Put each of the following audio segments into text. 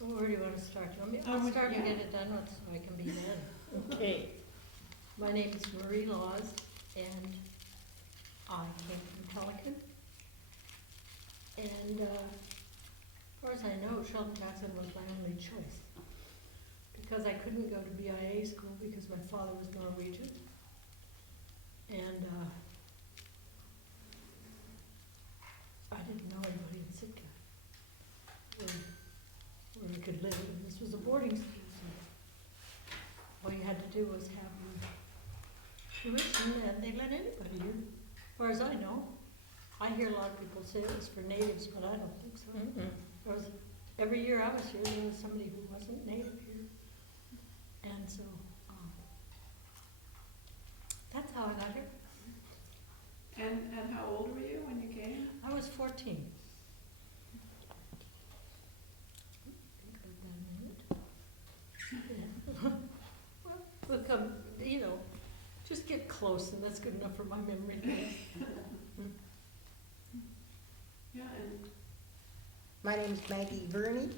So where do you want to start? Um, I'll start and yeah. get it done with so I can be done. Okay. My name is Marie Laws, and I came from Pelican. And as far as I know, Sheldon Jackson was my only choice. Because I couldn't go to BIA school because my father was Norwegian. And I didn't know anybody in Sitka where we could live. And this was a boarding school, so all you had to do was have your tuition, and they let anybody in. As far as I know, I hear a lot of people say it was for natives, but I don't think so. There was, every year I was here, there was somebody who wasn't native here, and so that's how I got here. And how old were you when you came? I was 14. Well, come, just get close, and that's good enough for my memory. Yeah, and My name's Maggie Verney,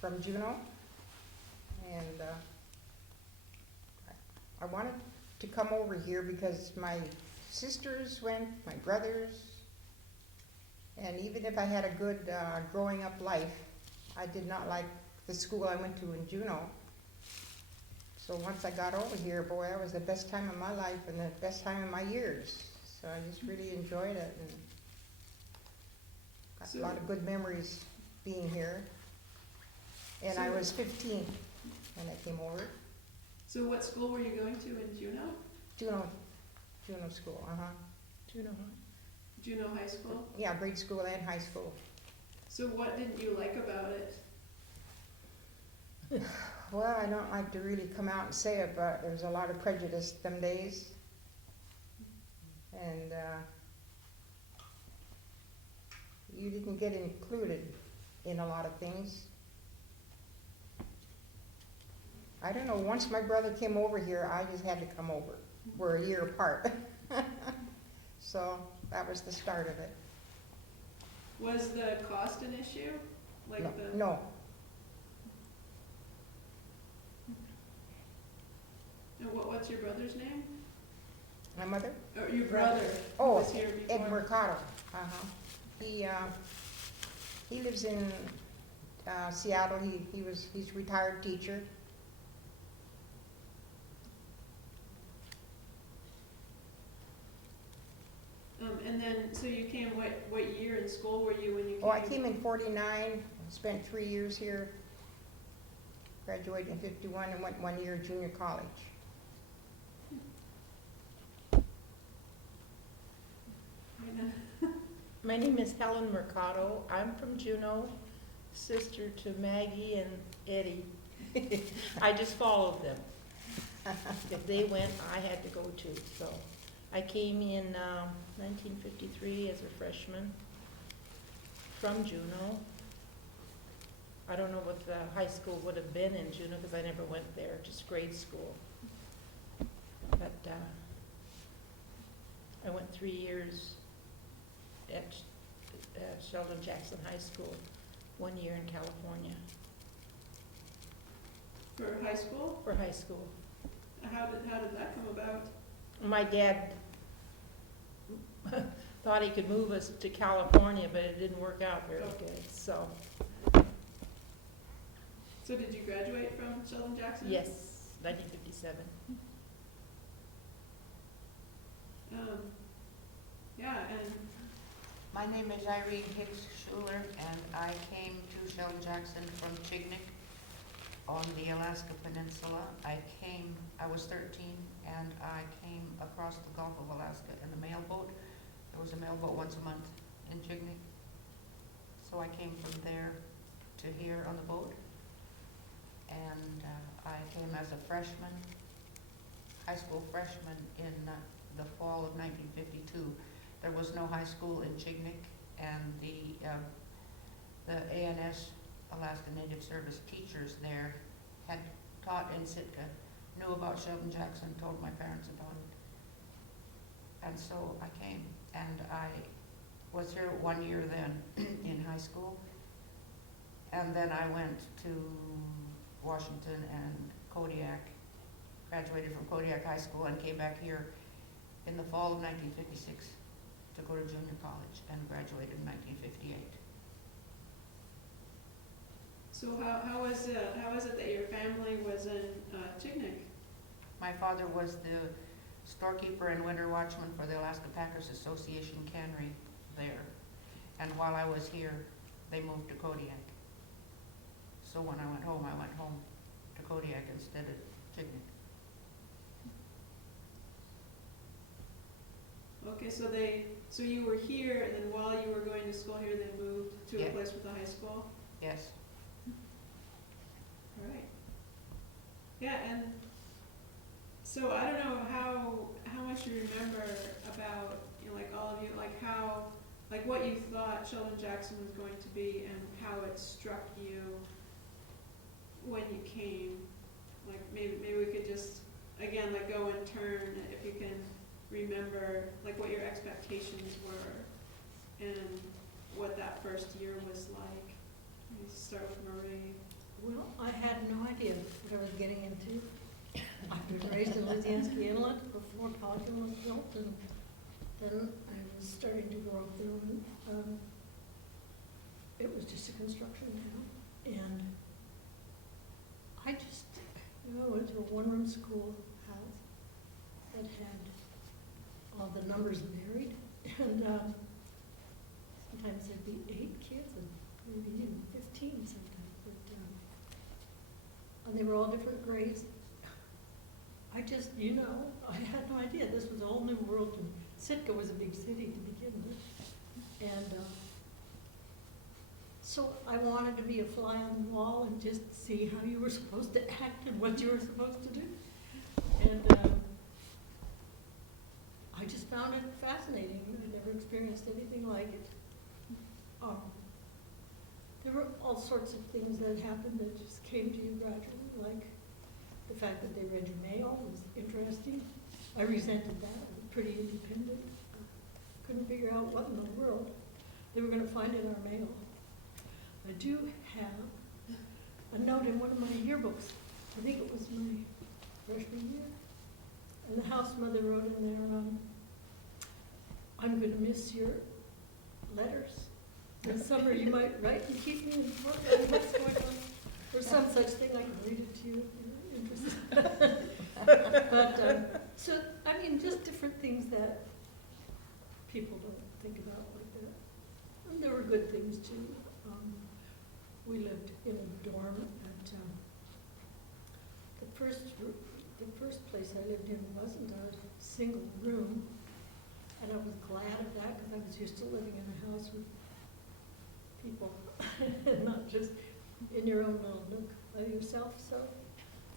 from Juneau, and I wanted to come over here because my sisters went, my brothers, and even if I had a good growing up life, I did not like the school I went to in Juneau. So once I got over here, boy, that was the best time of my life and the best time of my years. So I just really enjoyed it and got a lot of good memories being here. And I was 15 when I came over. so what school were you going to in Juneau? Juneau School, Juneau. Juneau High School? Yeah, grade school and high school. So what didn't you like about it? Well, I don't like to really come out and say it, but there was a lot of prejudice them days. And you didn't get included in a lot of things. I don't know, once my brother came over here, I just had to come over. We're a year apart. So that was the start of it. Was the cost an issue? Like No, the no, And what's your brother's name? my mother? Or your brother who Oh, was here before? Ed Mercado. He lives in Seattle. He's a retired teacher. And then, so you came, what year in school were you when you came? Oh, I came in 49, spent 3 years here, graduated in 51, and went 1 year junior college. My name is Helen Mercado. I'm from Juneau, sister to Maggie and Eddie. I just followed them. If they went, I had to go too. So I came in 1953 as a freshman from Juneau. I don't know what the high school would have been in Juneau because I never went there, just grade school. But I went 3 years at Sheldon Jackson High School, 1 year in California For high school? for high school. How did that come about? My dad thought he could move us to California, but it didn't work out very good, so, So did you graduate from Sheldon Jackson? yes, 1957. Yeah, and My name is Irene Hicks Schuler, and I came to Sheldon Jackson from Chignik on the Alaska Peninsula. I was 13, and I came across the Gulf of Alaska in a mailboat. There was a mailboat once a month in Chignik. So I came from there to here on the boat. And I came as a freshman, high school freshman in the fall of 1952. There was no high school in Chignik, and the ANS, Alaska Native Service teachers there had taught in Sitka, knew about Sheldon Jackson, told my parents about it. And so I came, and I was here 1 year then in high school. And then I went to Washington and Kodiak, graduated from Kodiak High School and came back here in the fall of 1956 to go to junior college and graduated in 1958. So how was it that your family was in Chignik? My father was the storekeeper and winter watchman for the Alaska Packers Association cannery there. And while I was here, they moved to Kodiak. So when I went home to Kodiak instead of Chignik. Okay, so you were here, and then while you were going to school here, they moved to a Yeah. place with a high school? Yes. All right. Yeah, and so I don't know how much you remember about, like all of you, like what you thought Sheldon Jackson was going to be and how it struck you when you came. Like maybe we could just, again, like go in turn, if you can remember like what your expectations were and what that first year was like. Let me start with Marie. Well, I had no idea what I was getting into. I've been raised in Lysianski Inlet before Poulson was built, and then I was starting to grow up there, and it was just a construction town. And I just, went to a one-room school house that had all the numbers varied, and sometimes there'd be 8 kids, and maybe even 15 sometimes. And they were all different grades. I just, I had no idea. This was a whole new world, and Sitka was a big city to begin with. And so I wanted to be a fly on the wall and just see how you were supposed to act and what you were supposed to do. And I just found it fascinating. I never experienced anything like it. There were all sorts of things that happened that just came to you gradually, like the fact that they read your mail was interesting. I resented that. I was pretty independent. Couldn't figure out what in the world they were going to find in our mail. I do have a note in one of my yearbooks. I think it was my freshman year. And the house mother wrote in there, I'm going to miss your letters. This summer you might write and keep me informed on what's going on. Or some such thing. I can read it to you if you're interested. But, so, I mean, just different things that people don't think about like that. And there were good things too. We lived in a dorm at, the first place I lived in wasn't a single room. And I was glad of that because I was used to living in a house with people, not just in your own little nook by yourself, so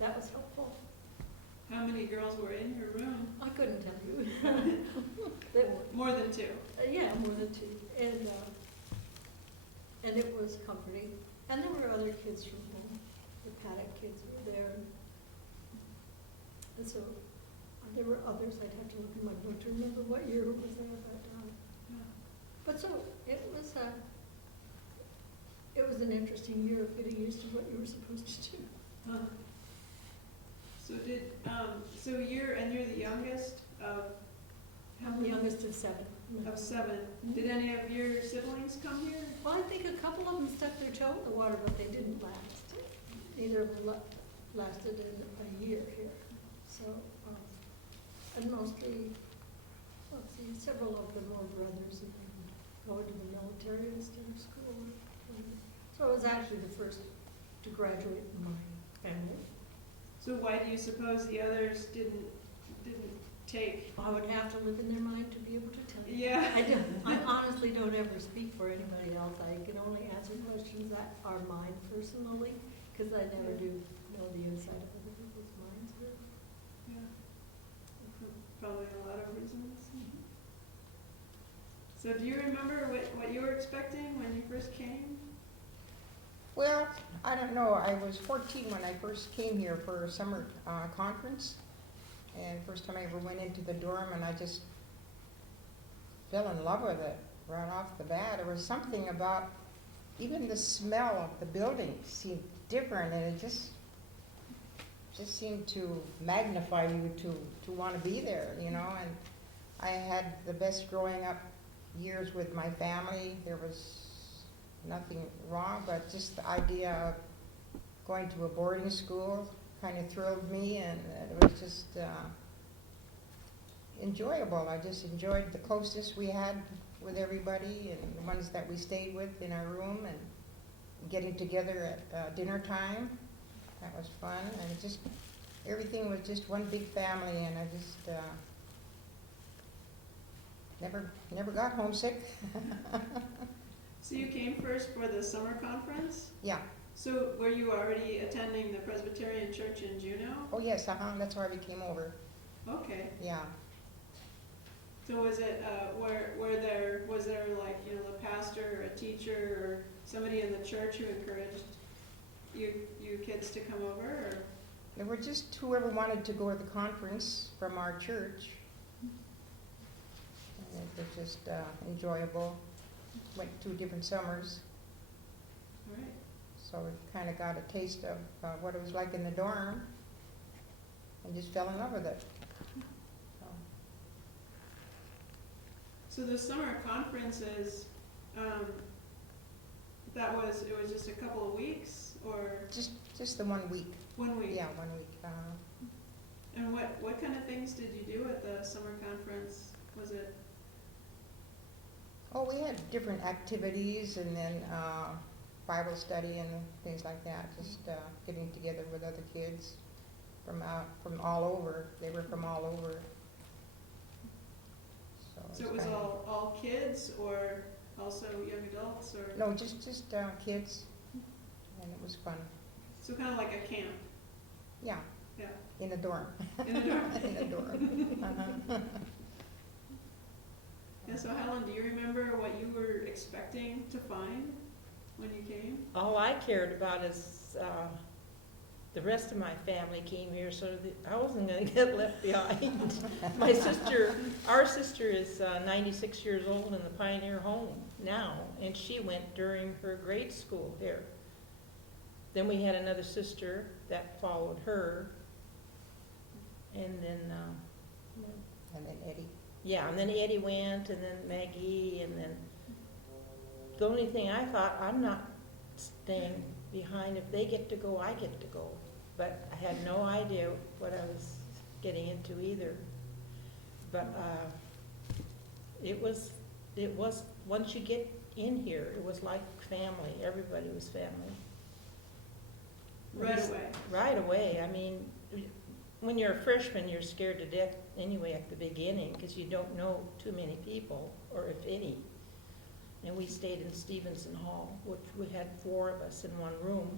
that was helpful. How many girls were in your room? I couldn't tell you. There were, More than 2. yeah, more than 2, and it was comforting. And there were other kids from home. The Paddock kids were there, and so there were others. I'd have to look in my book to remember what year it was there, but so it was an interesting year of getting used to what you were supposed to do. So you're the youngest of how I'm the many? youngest of 7. Of 7. Did any of your siblings come here? Well, I think a couple of them stuck their toe in the water, but they didn't last. Neither of them lasted a year here. So, and mostly, let's see, several of them were brothers and going to the military instead of school. So I was actually the first to graduate in my family. So why do you suppose the others didn't take? I would have to live in their mind to be able to tell you. Yeah. I honestly don't ever speak for anybody else. I can only answer questions that are mine personally, because I never do know the inside of other people's minds. Yeah. Probably a lot of reasons. So do you remember what you were expecting when you first came? Well, I don't know. I was 14 when I first came here for a summer conference. And first time I ever went into the dorm, and I just fell in love with it right off the bat. There was something about even the smell of the building seemed different, and it just seemed to magnify you to want to be there, you know. And I had the best growing up years with my family. There was nothing wrong, but just the idea of going to a boarding school kind of thrilled me, and it was just enjoyable. I just enjoyed the closeness we had with everybody, and the ones that we stayed with in our room, and getting together at dinner time. That was fun, and it just, everything was just one big family, and I just never got homesick. So you came first for the summer conference? Yeah. So were you already attending the Presbyterian Church in Juneau? Oh yes, that's why we came over. Okay. Yeah. So was it, was there like, you know, the pastor or a teacher or somebody in the church who encouraged you kids to come over, or? There were just whoever wanted to go to the conference from our church. And it was just enjoyable. Went 2 different summers, All right. so we kind of got a taste of what it was like in the dorm, and just fell in love with it. So the summer conferences, it was just a couple of weeks, or Just the 1 week. 1 week? Yeah, 1 week. And what kind of things did you do at the summer conference? Was it? Oh, we had different activities, and then Bible study and things like that. Just getting together with other kids from all over. They were from all over. So it was all kids, or also young adults, or? No, just kids, and it was fun. So kind of like a camp? Yeah. Yeah. In a dorm. In the dorm? In a dorm. Uh-huh. Yeah, so Helen, do you remember what you were expecting to find when you came? All I cared about is the rest of my family came here, so I wasn't going to get left behind. Our sister is 96 years old in the Pioneer Home now, and she went during her grade school here. Then we had another sister that followed her, and then And then Eddie. yeah, and then Eddie went, and then Maggie, and then the only thing I thought, I'm not staying behind. If they get to go, I get to go. But I had no idea what I was getting into either. But it was, once you get in here, it was like family. Everybody was family. Right away? Right away. I mean, when you're a freshman, you're scared to death anyway at the beginning, because you don't know too many people, or if any. And we stayed in Stevenson Hall, which we had 4 of us in one room.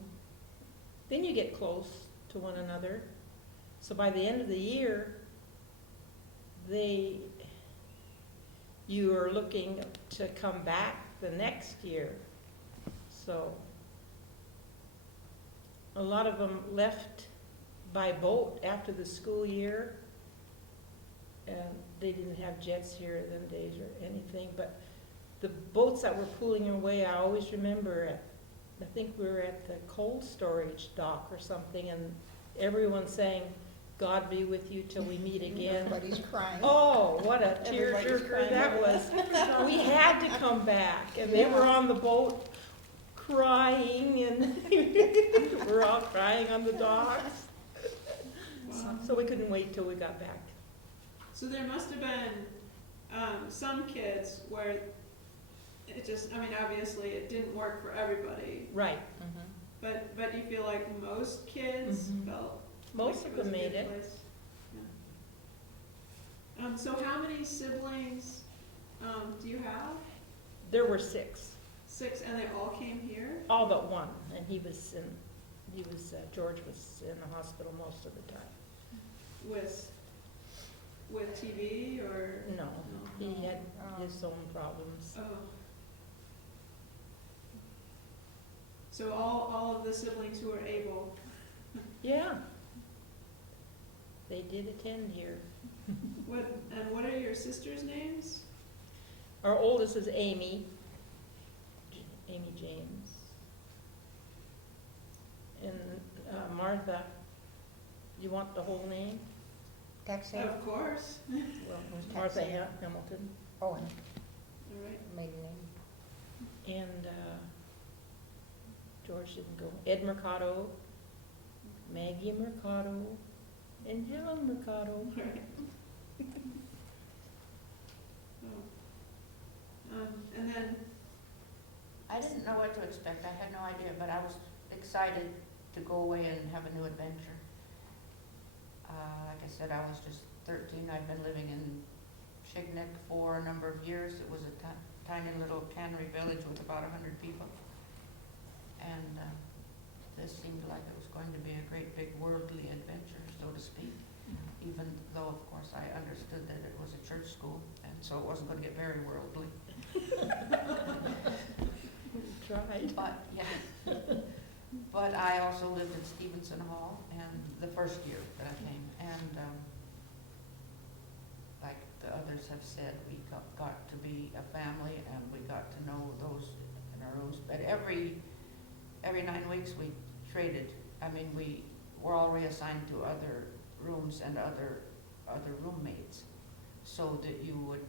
Then you get close to one another. So by the end of the year, you are looking to come back the next year. So a lot of them left by boat after the school year, and they didn't have jets here them days or anything, but the boats that were pulling away, I always remember I think we were at the cold storage dock or something, and everyone saying, "God be with you till we meet again." Everybody's crying. Oh, what a Everybody's tearjerker crying that over was. We had to come back, and they were on the boat crying, and we're all crying on the docks. Wow. So we couldn't wait till we got back. So there must have been some kids where it just, I mean, obviously it didn't work for everybody, Right. Mhm. but do you feel like most kids Mhm. felt Most like of it was them a made good it. place? Yeah. So how many siblings do you have? There were 6, 6, and they all came here? all but one, and George was in the hospital most of the time. With TB or? No, he had his own problems. Oh. So all of the siblings who were able. Yeah. They did attend here. What are your sisters' names? Our oldest is Amy James. Martha, you want the whole name? Taxi? Of course. Well, Who's Martha taxing? Hamilton. Oh, and All right. maiden name. And George didn't go. Ed Mercado, Maggie Mercado, and Helen Mercado. All right. Oh. And then, I didn't know what to expect, I had no idea, but I was excited to go away and have a new adventure. Like I said, I was just 13, I'd been living in Shignick for a number of years. It was a tiny little cannery village with about 100 people. And this seemed like it was going to be a great big worldly adventure, so to speak, even though, of course, I understood that it was a church school, and so it wasn't going to get very worldly. Tried. But, yeah. But I also lived in Stevenson Hall, and the first year that I came, and like the others have said, we got to be a family, and we got to know those in our rooms. But every 9 weeks we traded. I mean, we were all reassigned to other rooms and other roommates, so that you would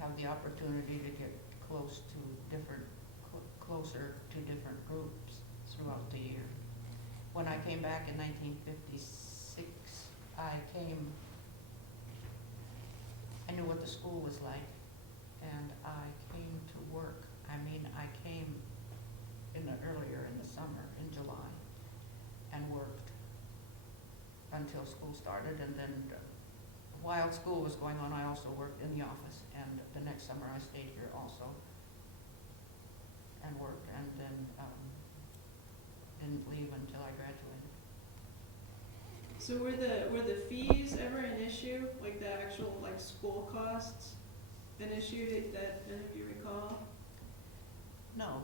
have the opportunity to get closer to different groups throughout the year. When I came back in 1956, I knew what the school was like, and I came to work. I mean, I came earlier in the summer, in July, and worked until school started, and then while school was going on, I also worked in the office, and the next summer I stayed here also and worked, and then didn't leave until I graduated. so were the fees ever an issue, like the actual like school costs, an issue that any of you recall? No,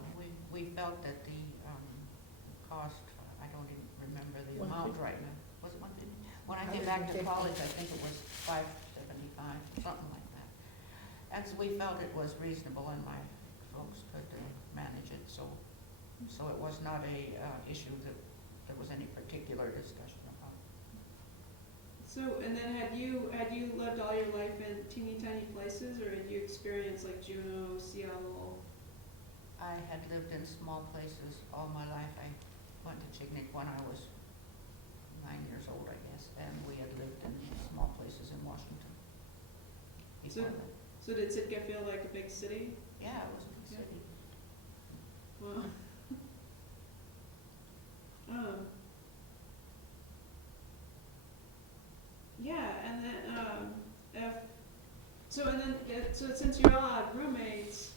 we felt that the cost, I don't even remember the amount right now. Was it 150? When I came back to 150. college, I think it was $575, something like that. And so we felt it was reasonable, and my folks could manage it, so it was not a issue that there was any particular discussion about. So, and then had you lived all your life in teeny tiny places, or had you experienced like Juneau, Seattle? I had lived in small places all my life. I went to Chignick when I was 9 years old, I guess, and we had lived in small places in Washington before that. So did Sitka feel like a big city? Yeah, it was a big Yeah. city. Wow. Yeah, and then so since you all had roommates,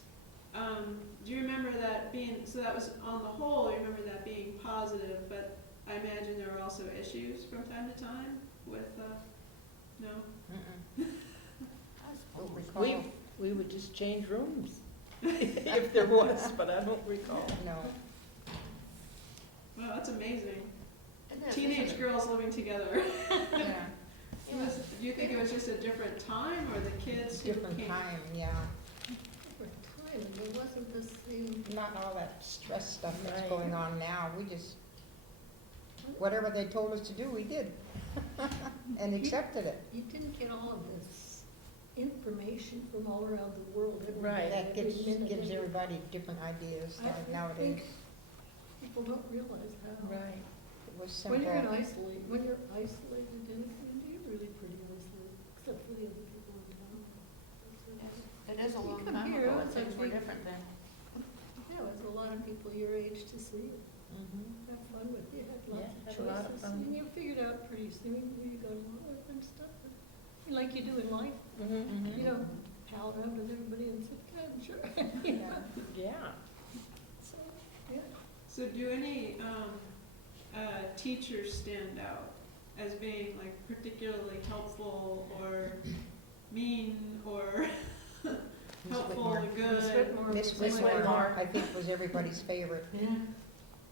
do you remember that being, so that was on the whole, you remember that being positive, but I imagine there were also issues from time to time with, no? Mm-mm. I Don't suppose. recall. We would just change rooms if there was, but I don't recall. No. Wow, that's amazing. It is, Teenage isn't it? girls living together. Yeah. Yeah. Do you think it was just a different time, or the kids who Different came? time, yeah. Different time, and there wasn't the same, Not all that stress stuff that's Right. going on now. We just, whatever they told us to do, we did. And accepted it. you didn't get all of this information from all around the world every Right. day, That every gives minute. everybody different ideas I nowadays. think people don't realize how. Right. It was When simple. you're isolated in a community, you're really pretty isolated, except for the other people in town. Yes, it is a You long come time here, ago, and it's things like were we- different then. Yeah, it's a lot of people your age to see it, Mhm. have fun with it, had Yeah, lots of had a lot of choices, fun. and you figured out pretty soon, you got a lot of fun stuff, like you do in life, Mhm. you know, pal around with everybody and Sitka, I'm sure. Yeah. Yeah. So, yeah. So do any teachers stand out as being like particularly helpful or mean or helpful Whitmore. and Miss good? Whitmore Miss was my Whitmore, I think, was everybody's favorite. Yeah,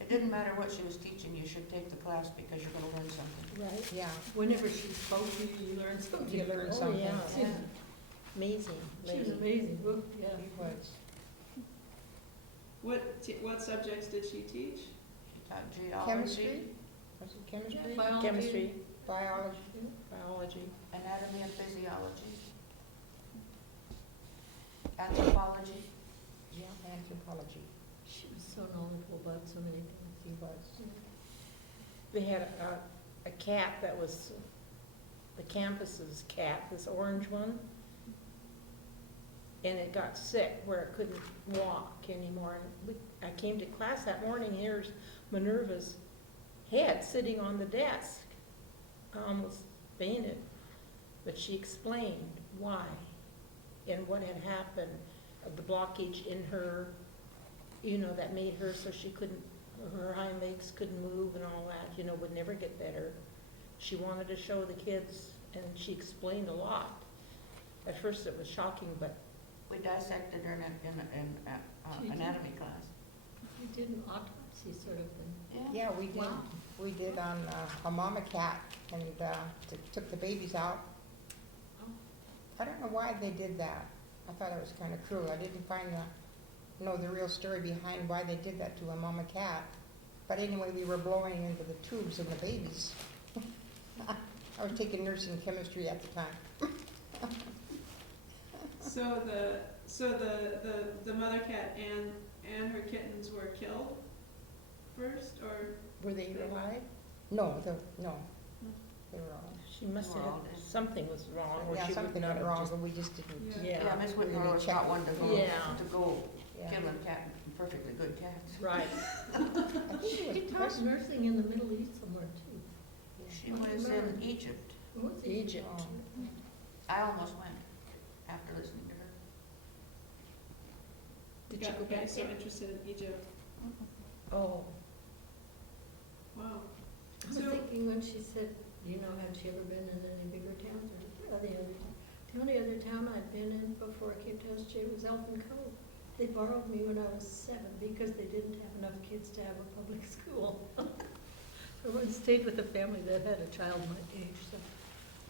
It didn't matter what she was teaching, you should take the class because you're gonna learn something. right. Yeah. Whenever she spoke to you, you learned something. You learn Oh, something. yeah. Yeah. Amazing She was lady. amazing, well, yeah. He was. What subjects did she teach? She taught geology, Chemistry? Was it chemistry? Biology. Chemistry, Biology? biology. Anatomy and physiology. Anthropology. Yeah, anthropology. She was so knowledgeable about so many things. He was. They had a cat that was the campus's cat, this orange one. And it got sick where it couldn't walk anymore. And I came to class that morning, here's Minerva's head sitting on the desk. I almost fainted. But she explained why and what had happened, of the blockage in her, you know, that made her so she couldn't, her hind legs couldn't move and all that, you know, would never get better. She wanted to show the kids, and she explained a lot. At first it was shocking, but We dissected her in anatomy class. You did an autopsy sort of thing. Yeah, we did. Wow. We did on a mama cat and took the babies out. Oh. I don't know why they did that. I thought it was kind of cruel. I didn't know the real story behind why they did that to a mama cat. But anyway, we were blowing into the tubes and the babies. I was taking nursing chemistry at the time. So the mother cat and her kittens were killed first, or? were they alive? No, they were all. She must have, Well, something was wrong, or Yeah, she would something not went have wrong, just, but we just didn't. Yeah. Yeah, Miss Whitmore Really was check. not one to go, Yeah. to go Yeah. killing cat, perfectly good cats. right. I think She it was taught Chris- nursing in the Middle East somewhere too. She was in Egypt. What was it? Egypt. Oh. I almost went after listening to her. Did Yeah, you go okay, back so there? interested in Egypt. Oh, Wow. I was So- thinking when she said, you know, had she ever been in any bigger towns or the only other town I'd been in before I came to SJ was Elfin Cove. They borrowed me when I was 7 because they didn't have enough kids to have a public school. So I stayed with a family that had a child my age, so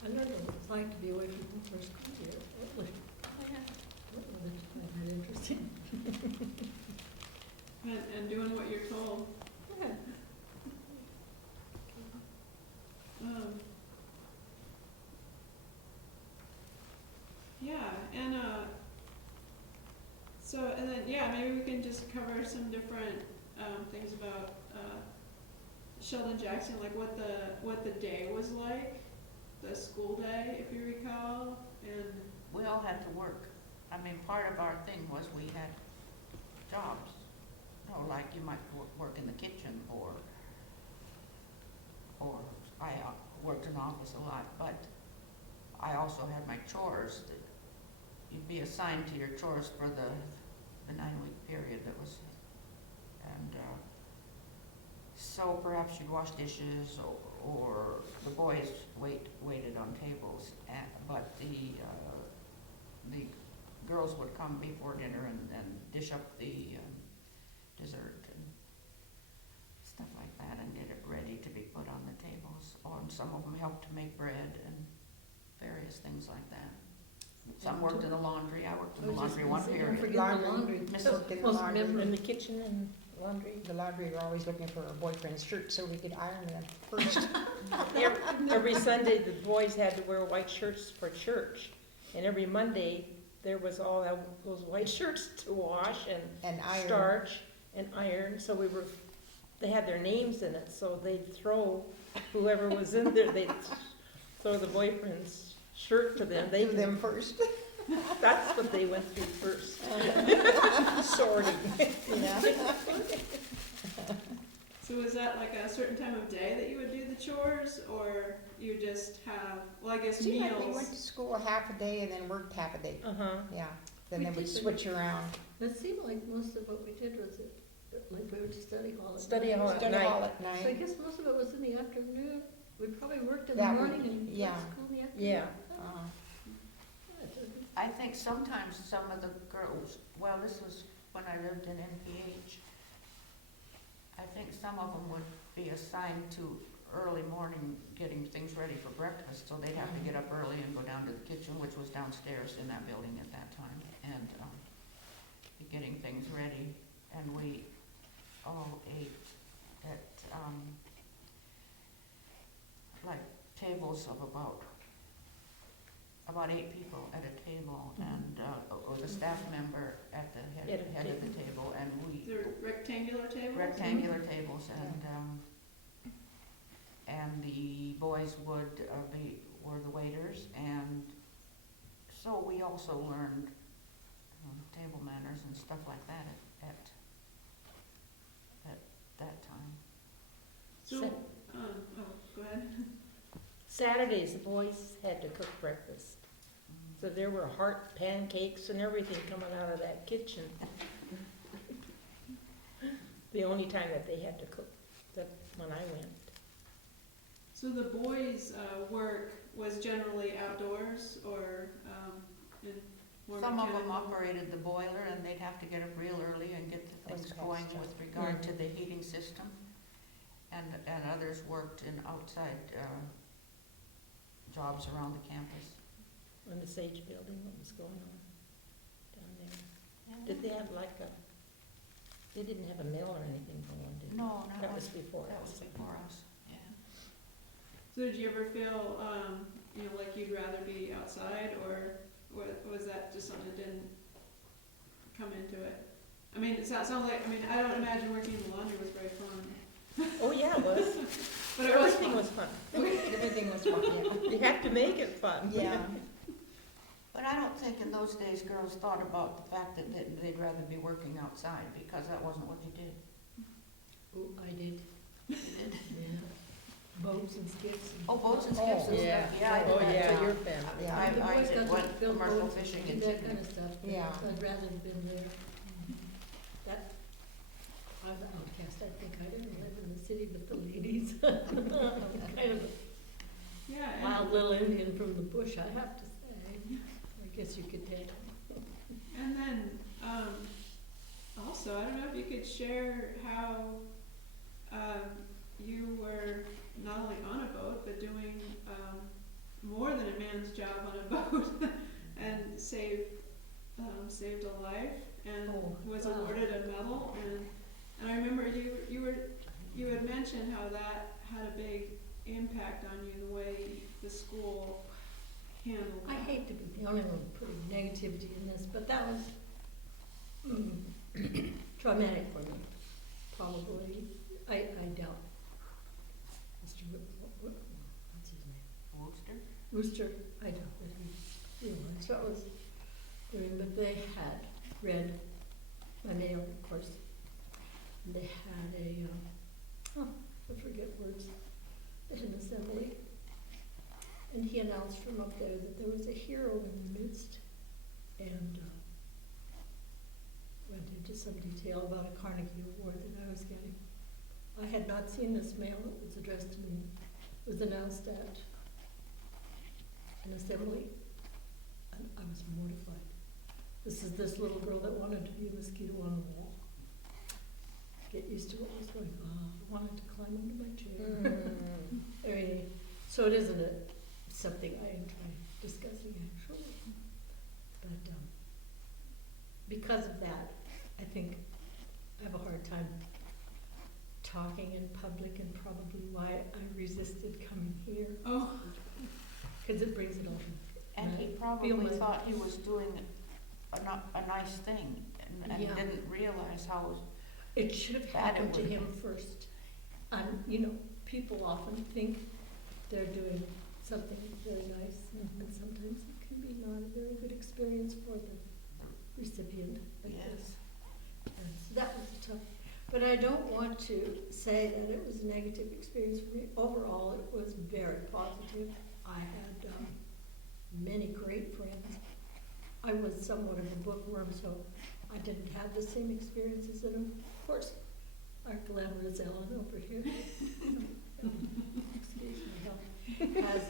I learned what it's like to be away from home for school year. It was, that interesting. And doing what you're told. Yeah. Yeah, and so, and then, yeah, maybe we can just cover some different things about Sheldon Jackson, like what the day was like, the school day, if you recall, and We all had to work. I mean, part of our thing was we had jobs. You know, like you might work in the kitchen or I worked in the office a lot, but I also had my chores that you'd be assigned to your chores for the 9-week period that was, and so perhaps you'd wash dishes or the boys waited on tables, but the girls would come before dinner and dish up the dessert and stuff like that and get it ready to be put on the tables. Or some of them helped to make bread and various things like that. Some worked in the laundry. I worked in the laundry one period. Don't forget the Laundry. laundry. Miss- Worked in the Most laundry. memorable. in the kitchen and laundry. The laundry were always looking for a boyfriend's shirt so we could iron them first. Every Sunday, the boys had to wear white shirts for church, and every Monday, there was all those white shirts to wash and And iron. starch and iron, so they had their names in it, so they'd throw, whoever was in there, they'd throw the boyfriend's shirt to them. They Do them first. That's what they went through first. Sorting. Yeah. so was that like a certain time of day that you would do the chores, or you just have, well, I guess Seemed like we went meals? to school half a day and then worked half a day. Uh-huh. Yeah. Then We they would did, switch around. It seemed like most of what we did was, like we were to study hall. at Study night. hall at Study night. hall at So I night. guess most of it was in the afternoon. We probably worked in the That would- morning and went yeah. to school in the afternoon. Yeah. Uh, I think sometimes some of the girls, well, this was when I lived in MPH, I think some of them would be assigned to early morning getting things ready for breakfast, so they'd have to get up early and go down to the kitchen, which was downstairs in that building at that time, and be getting things ready. And we all ate at tables of about 8 people at a table, and, or the staff member at the head of the table, and They're rectangular tables? rectangular tables, and the boys were the waiters, and so we also learned table manners and stuff like that at that time. So, go ahead. Saturdays, the boys had to cook breakfast. So there were heart pancakes and everything coming out of that kitchen. The only time that they had to cook, that when I went. So the boys' work was generally outdoors or in more Some of them mechanical? operated the boiler, and they'd have to get up real early and get the Those things kinds of going stuff. with regard to the heating system. And others worked in outside jobs around the campus. In the Sage Building, what was going on down there? Did they have like they didn't have a mill or anything going, did they? No, That was before that was us. before us, yeah. So did you ever feel, like you'd rather be outside, or was that just something that didn't come into it? I mean, it sounds like, I don't imagine working in the laundry was very fun. Oh, yeah, it was. But it was Everything fun. was fun. Everything was fun, yeah. You have to make it fun. Yeah. But I don't think in those days girls thought about the fact that they'd rather be working outside, because that wasn't what they did. Oh, I did. Yeah. Boats and skiffs. And Oh, boats and skiffs and Yeah. stuff, yeah, I Oh, did that yeah, too. your family. Yeah. The I boys did got went to build commercial boats fishing and in do that Sydney. kind of stuff. But Yeah. I'd rather have been there. That, I was an outcast. I think I didn't live in the city with the ladies. Kind of a Yeah, and wild little Indian from the bush, I have to say. I guess you could take. And then, also, I don't know if you could share how, you were not only on a boat, but doing, more than a man's job on a boat, and saved a life, and Oh, was wow. awarded a medal, and I remember you had mentioned how that had a big impact on you, the way the school handled I that. hate to be the only one putting negativity in this, but that was traumatic for me, probably. I doubt. Mr. What's his name? Wooster? Rooster, I doubt that he realized what was doing, but they had read my mail, of course. And they had I forget words, at an assembly. And he announced from up there that there was a hero in the midst, and went into some detail about a Carnegie Award that I was getting. I had not seen this mail. It was addressed to me. It was announced at an assembly, and I was mortified. This is this little girl that wanted to be a mosquito on the wall. Get used to what was going on. I wanted to climb under my chair. I mean, so it isn't something I enjoy discussing, actually. But because of that, I think I have a hard time talking in public, and probably why I resisted coming here, Oh, because it brings it on. And he I probably feel my- thought he was doing a nice thing, and Yeah. didn't realize how It should have Bad it happened to would him first. People often think they're doing something very nice, and sometimes it can be not a very good experience for the recipient. I guess. Yes. And so that was tough. But I don't want to say that it was a negative experience for me. Overall, it was very positive. I had many great friends. I was somewhat of a bookworm, so I didn't have the same experiences that, of course, our glamorous Ellen over here, excuse me, has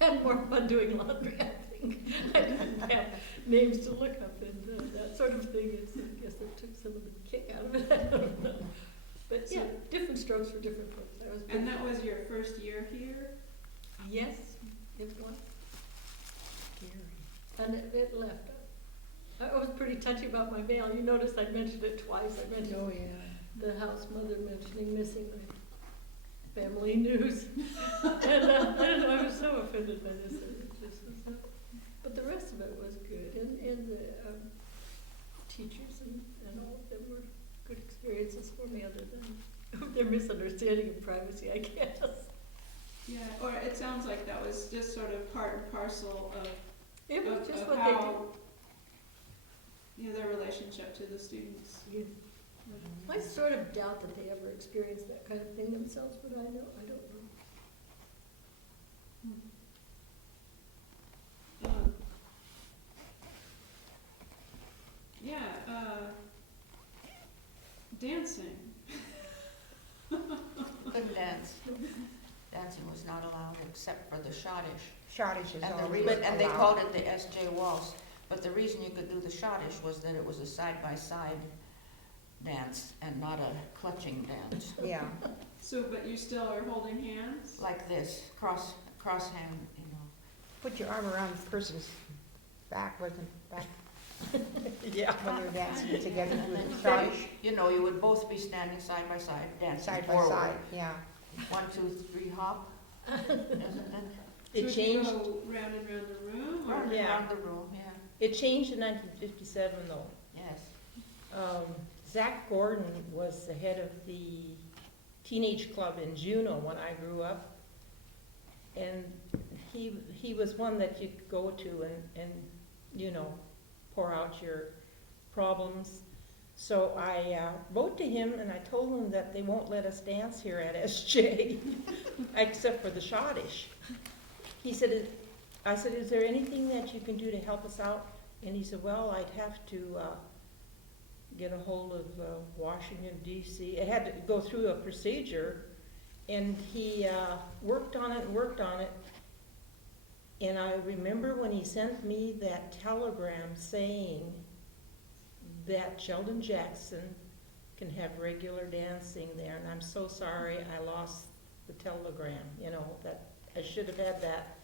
had more fun doing laundry, I think. I didn't have names to look up and that sort of thing. I guess it took some of the kick out of it. I don't know. But yeah, different strokes for different folks. and that was your first year here? Yes, it was. And it left. I was pretty touchy about my mail. You noticed I mentioned it twice. I mentioned Oh, yeah. the house mother mentioning missing my family news. And I don't know, I was so offended by this. It just was, but the rest of it was good. And the teachers and all of them were good experiences for me, other than their misunderstanding of privacy, I guess. Yeah, or it sounds like that was just sort of part and parcel of It was just of what how, you know, their relationship to the students. they did. I sort of doubt that they ever experienced that kind of thing themselves, but I don't know. Yeah, dancing. Couldn't dance. Dancing was not allowed except for the schottisch. Schottish is And always and they allowed. called it the SJ waltz. But the reason you could do the schottisch was that it was a side-by-side dance and not a clutching dance. Yeah, So, but you still are holding hands? Like this, cross hand, you know. put your arm around the person's back, wasn't back, Yeah. when you're dancing together And with then the Scottish, you know, you would both be standing side by side, dancing side by forward. side, yeah. 1, 2, 3, hop. Isn't it? It So would changed, you go round and round the room, or? Round Yeah. around the room, yeah. it changed in 1957 though. Yes. Zach Gordon was the head of the teenage club in Juneau when I grew up. And he was one that you could go to and, you know, pour out your problems. So I wrote to him and I told him that they won't let us dance here at SJ, except for the schottisch. He said, I said, is there anything that you can do to help us out? And he said, well, I'd have to get a hold of Washington DC. It had to go through a procedure, and he worked on it and worked on it. And I remember when he sent me that telegram saying that Sheldon Jackson can have regular dancing there, and I'm so sorry I lost the telegram, you know, that I should have had that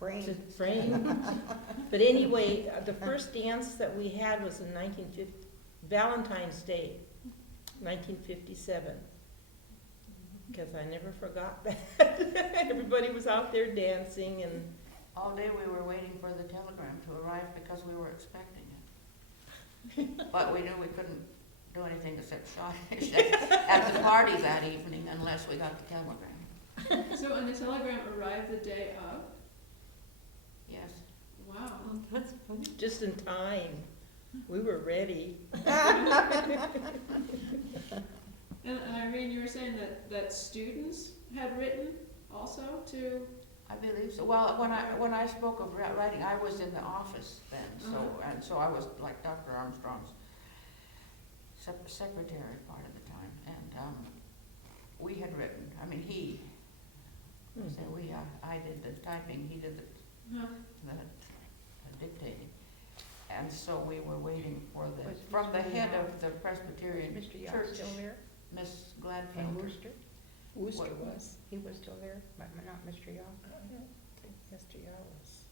to frame. But anyway, the first dance that we had was in Valentine's Day, 1957. Because I never forgot that. Everybody was out there dancing and All day we were waiting for the telegram to arrive because we were expecting it. But we knew we couldn't do anything except schottisch at the party that evening unless we got the telegram. So, and the telegram arrived the day of? Yes. Wow. Oh, that's funny. just in time. We were ready. And Irene, you were saying that students had written also to? I believe so. Well, when I spoke of writing, I was in the office then, so I was like Dr. Armstrong's secretary part of the time, and we had written. I mean, I did the typing, he did the dictating, and so we were waiting for from the head of the Presbyterian Mr. Young Church, still there? Miss And Gladfelder. Worcester? Worcester was. He was still there, but not Mr. Young. Mr. Yarrow was.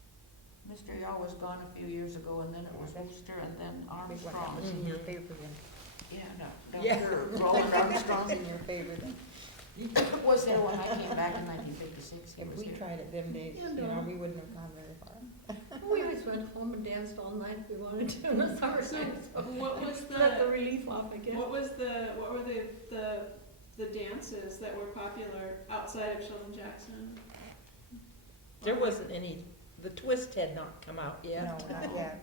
Mr. Yaw was gone a few years ago, and then it was Worcester, and then Big one that Armstrong. was in your favor then. Yeah, no, Yeah. Dr. Roland Armstrong In your favor then. was there when I came back in 1956. He If was we here. tried it them days, Yeah, you know, no. we wouldn't have gone very far. We always went home and danced all night if we wanted to in the So, summertime. So what was got the the, relief off, I guess. what were the dances that were popular outside of Sheldon Jackson? There wasn't any, the twist had not come out yet. No, not yet.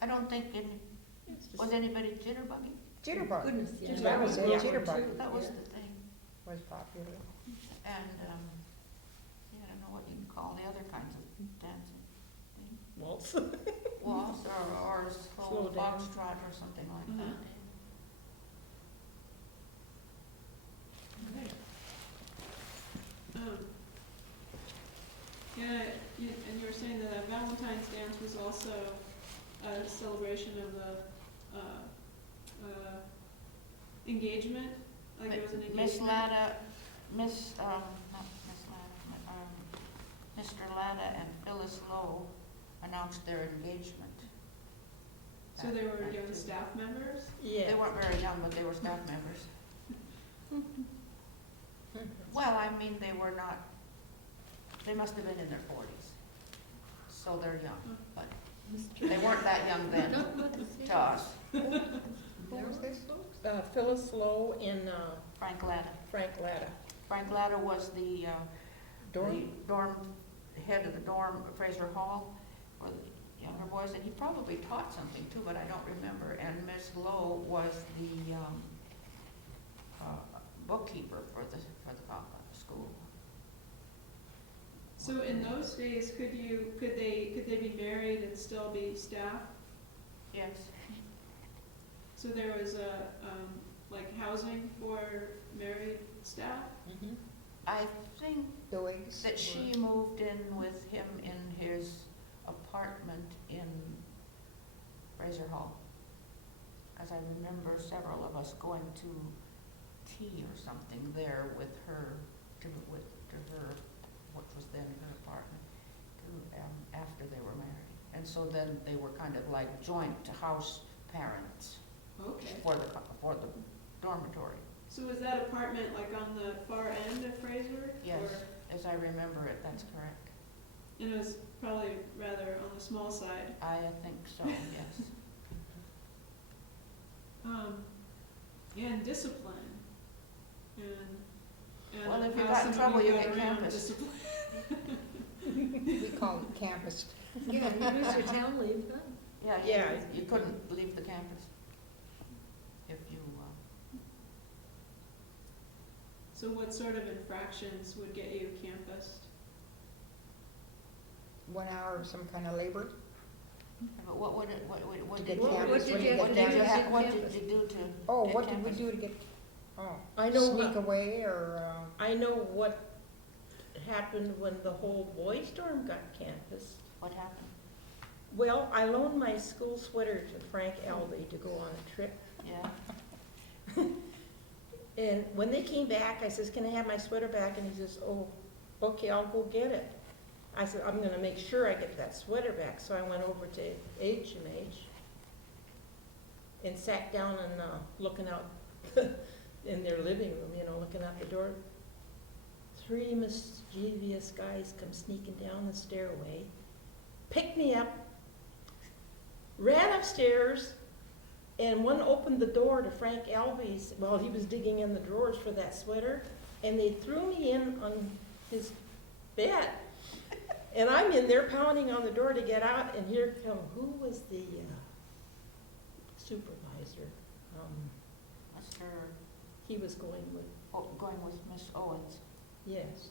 I don't think It's just- was anybody jitterbugging? Jitterbug Goodness, yeah. That was it, Yeah. jitterbug That was Yeah. the thing. was popular. And I don't know what you can call the other kinds of dancing. Waltz. Waltz or slow Slow dance. foxtrot or something like Mhm. that. Okay. Yeah, and you were saying that a Valentine's dance was also a celebration of the engagement, like there was an engagement? Miss Latta, not Miss Latta, Mr. Latta and Phyllis Lowe announced their engagement. So they were Back young to- staff members? Yeah. They weren't very young, but they were staff members. Well, I mean, they were not, they must have been in their 40s, so they're young, but they weren't that young then to us. Who was this? Phyllis Lowe and Frank Latta. Frank Latta. Frank Latta was the Dorm? dorm, head of the dorm at Fraser Hall for the younger boys, and he probably taught something too, but I don't remember. And Miss Lowe was the bookkeeper for the school. So in those days, could they be married and still be staff? Yes. So there was like housing for married staff? Mm-hmm. I think The Wigs? that she moved in with him in his apartment in Fraser Hall. As I remember several of us going to tea or something there with her, to her, what was then her apartment, after they were married. And so then they were kind of like joint house parents Okay. for the dormitory. So was that apartment like on the far end of Fraser? Yes, Or, as I remember it, that's correct. and it was probably rather on the small side. I think so, yes. Yeah, and discipline. And Well, if you how got in some of trouble, you got get around campus. discipline. We call it campus. Yeah, you lose your town leave, huh? Yeah, Yeah. you couldn't leave the campus if you, So what sort of infractions would get you campused? 1 hour of some kind of labor. but what To did get you, What campus, did when you you have get to do campus. to get what campus? did you do to Oh, get what did we campus? do to get, I know sneak away or, I know what happened when the whole boys' dorm got campus. What happened? Well, I loaned my school sweater to Frank Albee to go on a trip. Yeah, And when they came back, I says, can I have my sweater back? And he says, oh, okay, I'll go get it. I said, I'm gonna make sure I get that sweater back. So I went over to H&H and sat down and looking out in their living room, looking out the door. 3 mischievous guys come sneaking down the stairway, picked me up, ran upstairs, and one opened the door to Frank Albee's, while he was digging in the drawers for that sweater, and they threw me in on his bed. And I'm in there pounding on the door to get out, and here come, who was the supervisor? Mr. He was going with, Going with Miss Owens. yes.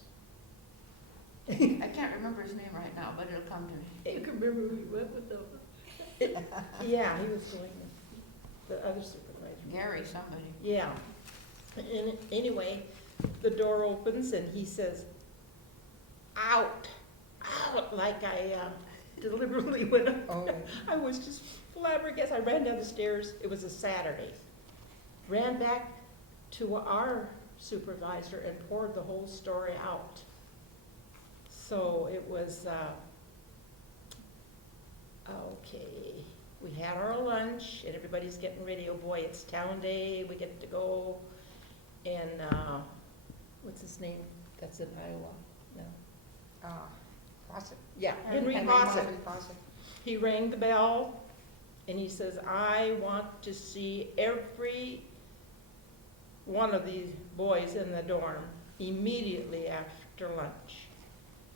I can't remember his name right now, but it'll come to me. You can remember who you went with them. Yeah, he was going with the other supervisor. Gary somebody. Yeah. And anyway, the door opens and he says, out, like I deliberately went up. oh, I was just flabbergasted. I ran down the stairs. It was a Saturday. Ran back to our supervisor and poured the whole story out. So it was, okay. We had our lunch and everybody's getting ready. Oh boy, it's town day. We get to go. And what's his name? That's in Iowa. No. Fawcett. Yeah, Henry Henry Fawcett. Fawcett. He rang the bell and he says, I want to see every one of these boys in the dorm immediately after lunch.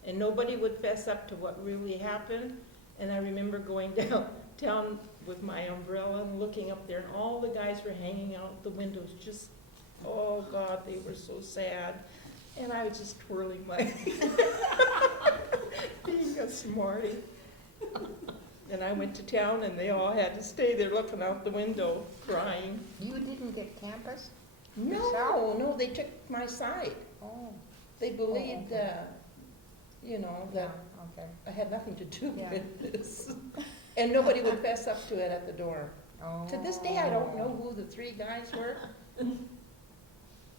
And nobody would fess up to what really happened. And I remember going down with my umbrella and looking up there, and all the guys were hanging out the windows, just, oh God, they were so sad. And I was just twirling my, being a smarty. And I went to town and they all had to stay there looking out the window, crying. You didn't get campus? No, they took my side. Oh, They believed, okay. that okay. I had nothing to do Yeah. with this. And nobody would fess up to it at the dorm. Oh. To this day, I don't know who the 3 guys were.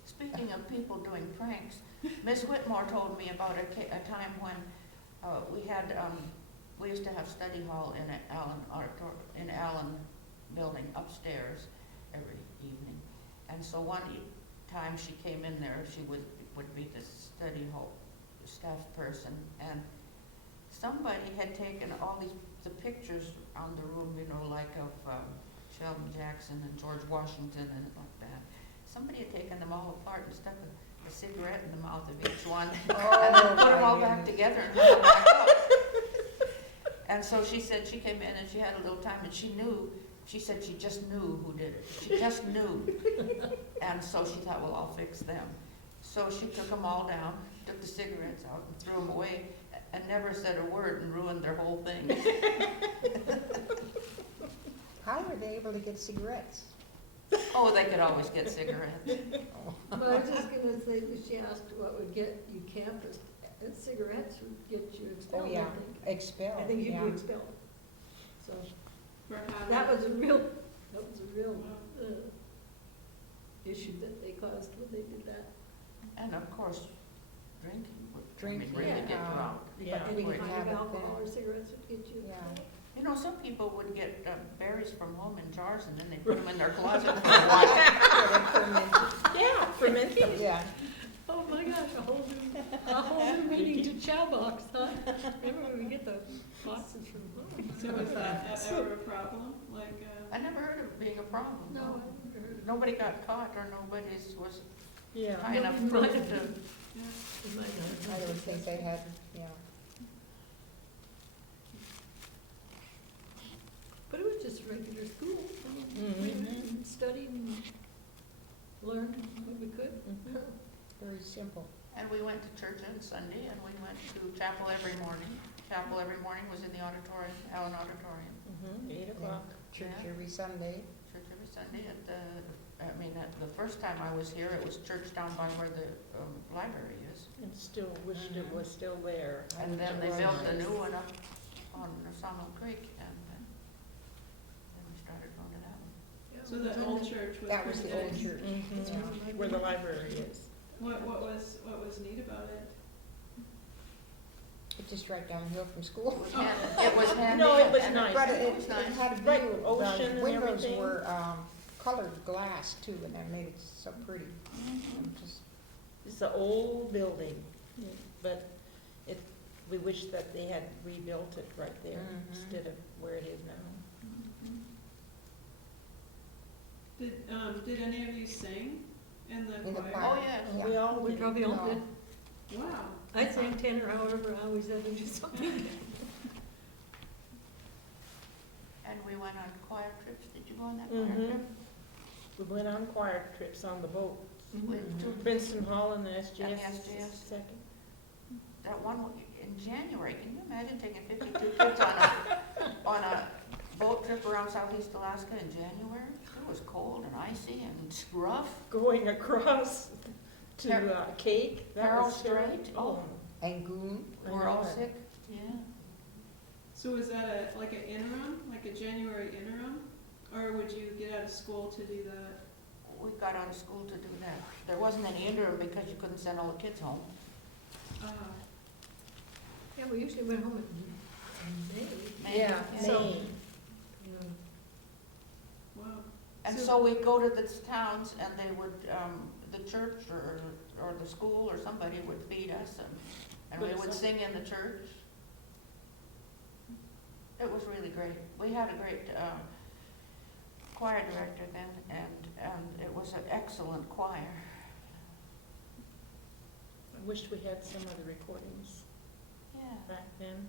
Speaking of people doing pranks, Miss Whitmore told me about a time when we used to have study hall in Allen building upstairs every evening. And so one time she came in there, she would would be the study hall staff person, and somebody had taken all the pictures on the room, you know, like of Sheldon Jackson and George Washington and like that. Somebody had taken them all apart and stuck a cigarette in the mouth of each one, and then put them all back together and hung them back up. And so she said she came in and she had a little time, and she said she just knew who did it. She just knew. And so she thought, well, I'll fix them. So she took them all down, took the cigarettes out and threw them away, and never said a word and ruined their whole thing. How were they able to get cigarettes? Oh, they could always get cigarettes. But I was just gonna say, that she asked what would get you campus, cigarettes would get you expelled, Oh, I yeah, think. expelled, I think you'd yeah. be expelled. So, For having. that was a real issue that they caused when they did that. And of course, drinking would Drinking, really get yeah. drunk. Yeah. Any would kind have of it alcohol then. or cigarettes would get you. Yeah. You know, some people would get berries from home in jars and then they put them in their closet for a while. Yeah, ferment them. Yeah, Oh my gosh, a whole new meaning to chow box, huh? Remember when we get the boxes from home? So was that ever a problem? Like, I never heard of it being a problem. No, I never heard of Nobody got caught or nobody's was Yeah. high enough Nobody proof might to. have. yeah. it. Might not. I don't think they had, yeah. But it was just regular school. Mhm. We studied and learned what we could. Mhm. Very simple. And we went to church on Sunday and we went to chapel every morning. Chapel every morning was in the auditorium, Helen Auditorium. Mhm, 8 o'clock. Church Yeah. every Sunday. Church every Sunday at the first time I was here, it was church down by where the library is. And still wished it was still there. And then they It built was a nice. new one up on Sawmill Creek, and then we started going to that one. Yeah, So we the done old that. church was That was pretty the old nice. church. Mhm, Yeah. where the library is. What was neat about it? It's just right downhill from It school. was handy, it was handy. No, it was and nice. But It was it nice. had a Right, view, ocean and the windows everything. were, colored glass too, and that made it so pretty. I'm just, It's an old building, but we wish that they had rebuilt it right there Mhm. instead of where it is now. Did any of you sing in the In the choir? choir. Oh, yes. Yeah. We all We did. probably all No. did. Wow. I sang tenor, however, I always had to do something. And we went on choir trips. Did you go on that choir Mhm. trip? We went on choir trips on the boat. With two, Princeton Hall and the SJS. And the SJS. Second. that one in January, can you imagine taking 52 kids on a boat trip around Southeast Alaska in January? It was cold and icy and rough. Going across to Cake. That Carroll was Strait. Oh. and Goon. I We're all know it. sick. Yeah. So was that like an interim, like a January interim? Or would you get out of school to do that? We got out of school to do that. There wasn't any interim because you couldn't send all the kids home. Yeah, we usually went home in May. May, Yeah, So- May. Yeah. Wow. And So- so we'd go to the towns and they would, the church or the school or somebody would feed us and we Put us would up. sing in the church. It was really great. We had a great choir director then and it was an excellent choir. I wished we had some of the recordings Yeah. back then.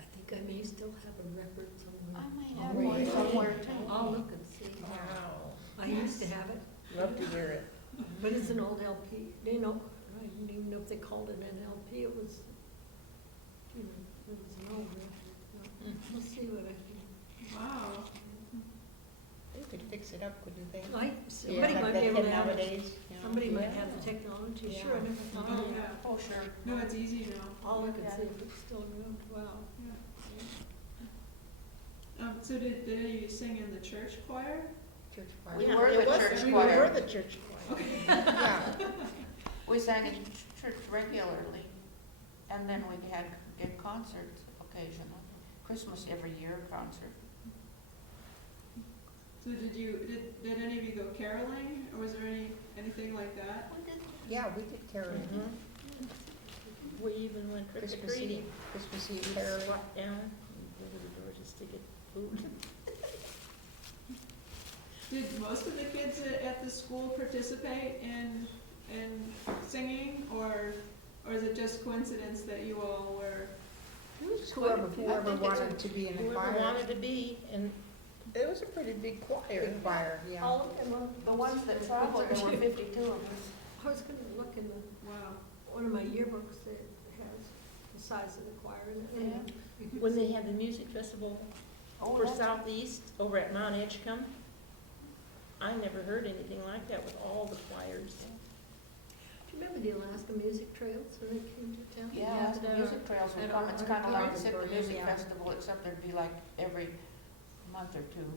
I think I may still have a record somewhere. I may Oh, have really? one somewhere too. I'll look and see. Wow. I used to have it, Love to hear it. but it's an old LP. You know, I didn't even know if they called it an LP. It was, it was an old record. We'll see what I can. Wow. They could fix it up, couldn't they? Somebody Yeah, might like be they able can to have it. nowadays. you know. Somebody might Yeah. have the technology. Yeah. Sure, I never thought Oh, of it. yeah. Oh, sure. No, it's easy now. I'll look and Yeah. see if it's still around. Wow. So did any of you sing in the church choir? Church choir. We Yeah, were it the was- church we choir. were the church choir. Yeah, We sang in church regularly and then we did concerts occasionally. Christmas every year concert. So did any of you go caroling, or was there anything like that? We did Yeah, we did caroling. Mhm. We even went trick or Christmas treating. Eve, Christmas Eve We'd caroling. swat down, and go to the door just to get food. Did most of the kids at the school participate in singing, or is it just coincidence that you all were? Whoever wanted to be in the Whoever choir. wanted to be, and it was a pretty big choir. Big choir, yeah. All of them, The ones that traveled, there were 52 of us. I was gonna look in Wow. one of my yearbooks that has the size of the choir in it. You could When they see- had the music festival Oh, for that's- Southeast over at Mount Edgecombe, I never heard anything like that with all the choirs. Do you remember the Alaska Music Trails when they came to town? Yeah, Yeah, the music trails would at come, our it's kind of like the Sitka auditorium, Music yeah. Festival, except there'd be like every month or two.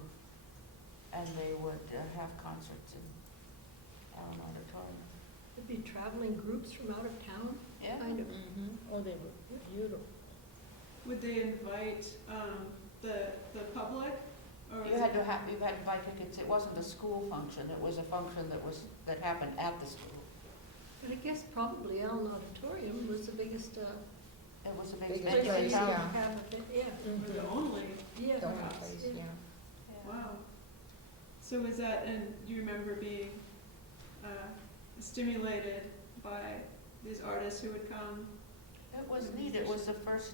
And they would have concerts in Allen Auditorium. There'd be traveling groups from out of town, Yeah. kind of. Oh, they were beautiful. Would they invite the public, or was You had it? to buy tickets, it wasn't a school function, it was a function that happened at the school. But I guess probably Allen Auditorium was the biggest, It was a big Biggest venue place in place, to town. yeah. have it, yeah. Or the Mhm. only? Yeah. The only Perhaps, place, yeah. yeah. Yeah. Wow. So is that, and do you remember being stimulated by these artists who would come? It was neat, it was the first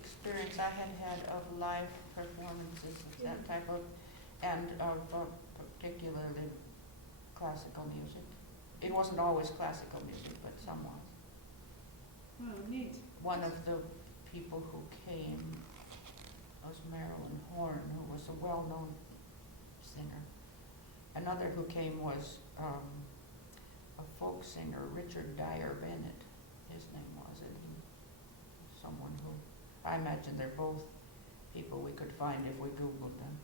experience I had had of live performances, of that type of, and of particularly classical music. It wasn't always classical music, but some was. Wow, neat. One of the people who came was Marilyn Horn, who was a well-known singer. Another who came was a folk singer, Richard Dyer Bennett, his name was, and he, someone who, I imagine they're both people we could find if we Googled them.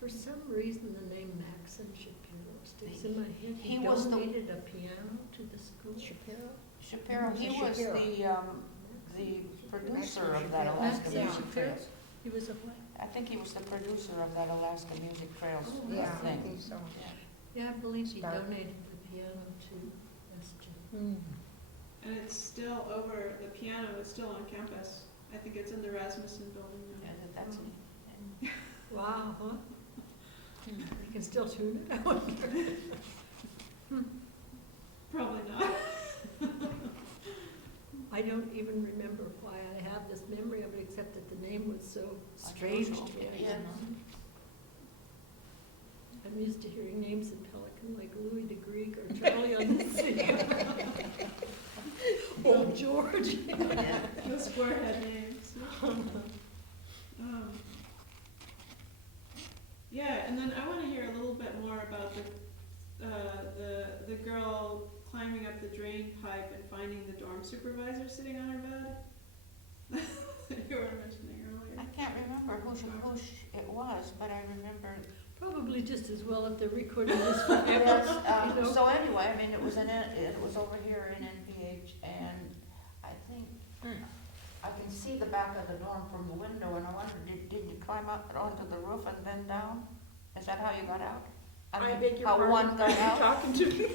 For some reason, the name Maxon Shapiro sticks in my head. He was the- donated a piano to the school. Shapiro? Shapiro, he Maxon was Shapiro. the producer Maxon of that Shapiro. Alaska Maxon Music Shapiro? Trails. He was a what? I think he was the producer of that Alaska Music Trails Oh, Yeah, I thing. think so. Yeah, I believe he Start. donated the piano to SG. Mm. And it's still over, the piano is still on campus. I think it's in the Rasmussen building now. Yeah, that's neat. Wow, huh? You can still tune it, I wonder. Probably not. I don't even remember why I have this memory of it, except that the name was so strange to Unusual, me. yeah. I'm used to hearing names in Pelican like Louis the Greek or Charlie on the Sea. Old George. Those forehead names. Yeah, and then I want to hear a little bit more about the girl climbing up the drain pipe and finding the dorm supervisor sitting on her bed. That you were mentioning I earlier. can't remember who it was, but I remember. Probably just as well if they're recording this forever. Yes, you know? so anyway, I mean, it was over here in NPH, and I think, I can see the back of the dorm from the window, and I wondered, did you climb up onto the roof and then down? Is that how you got out? I mean, beg your how pardon? one got Are you out? talking to me?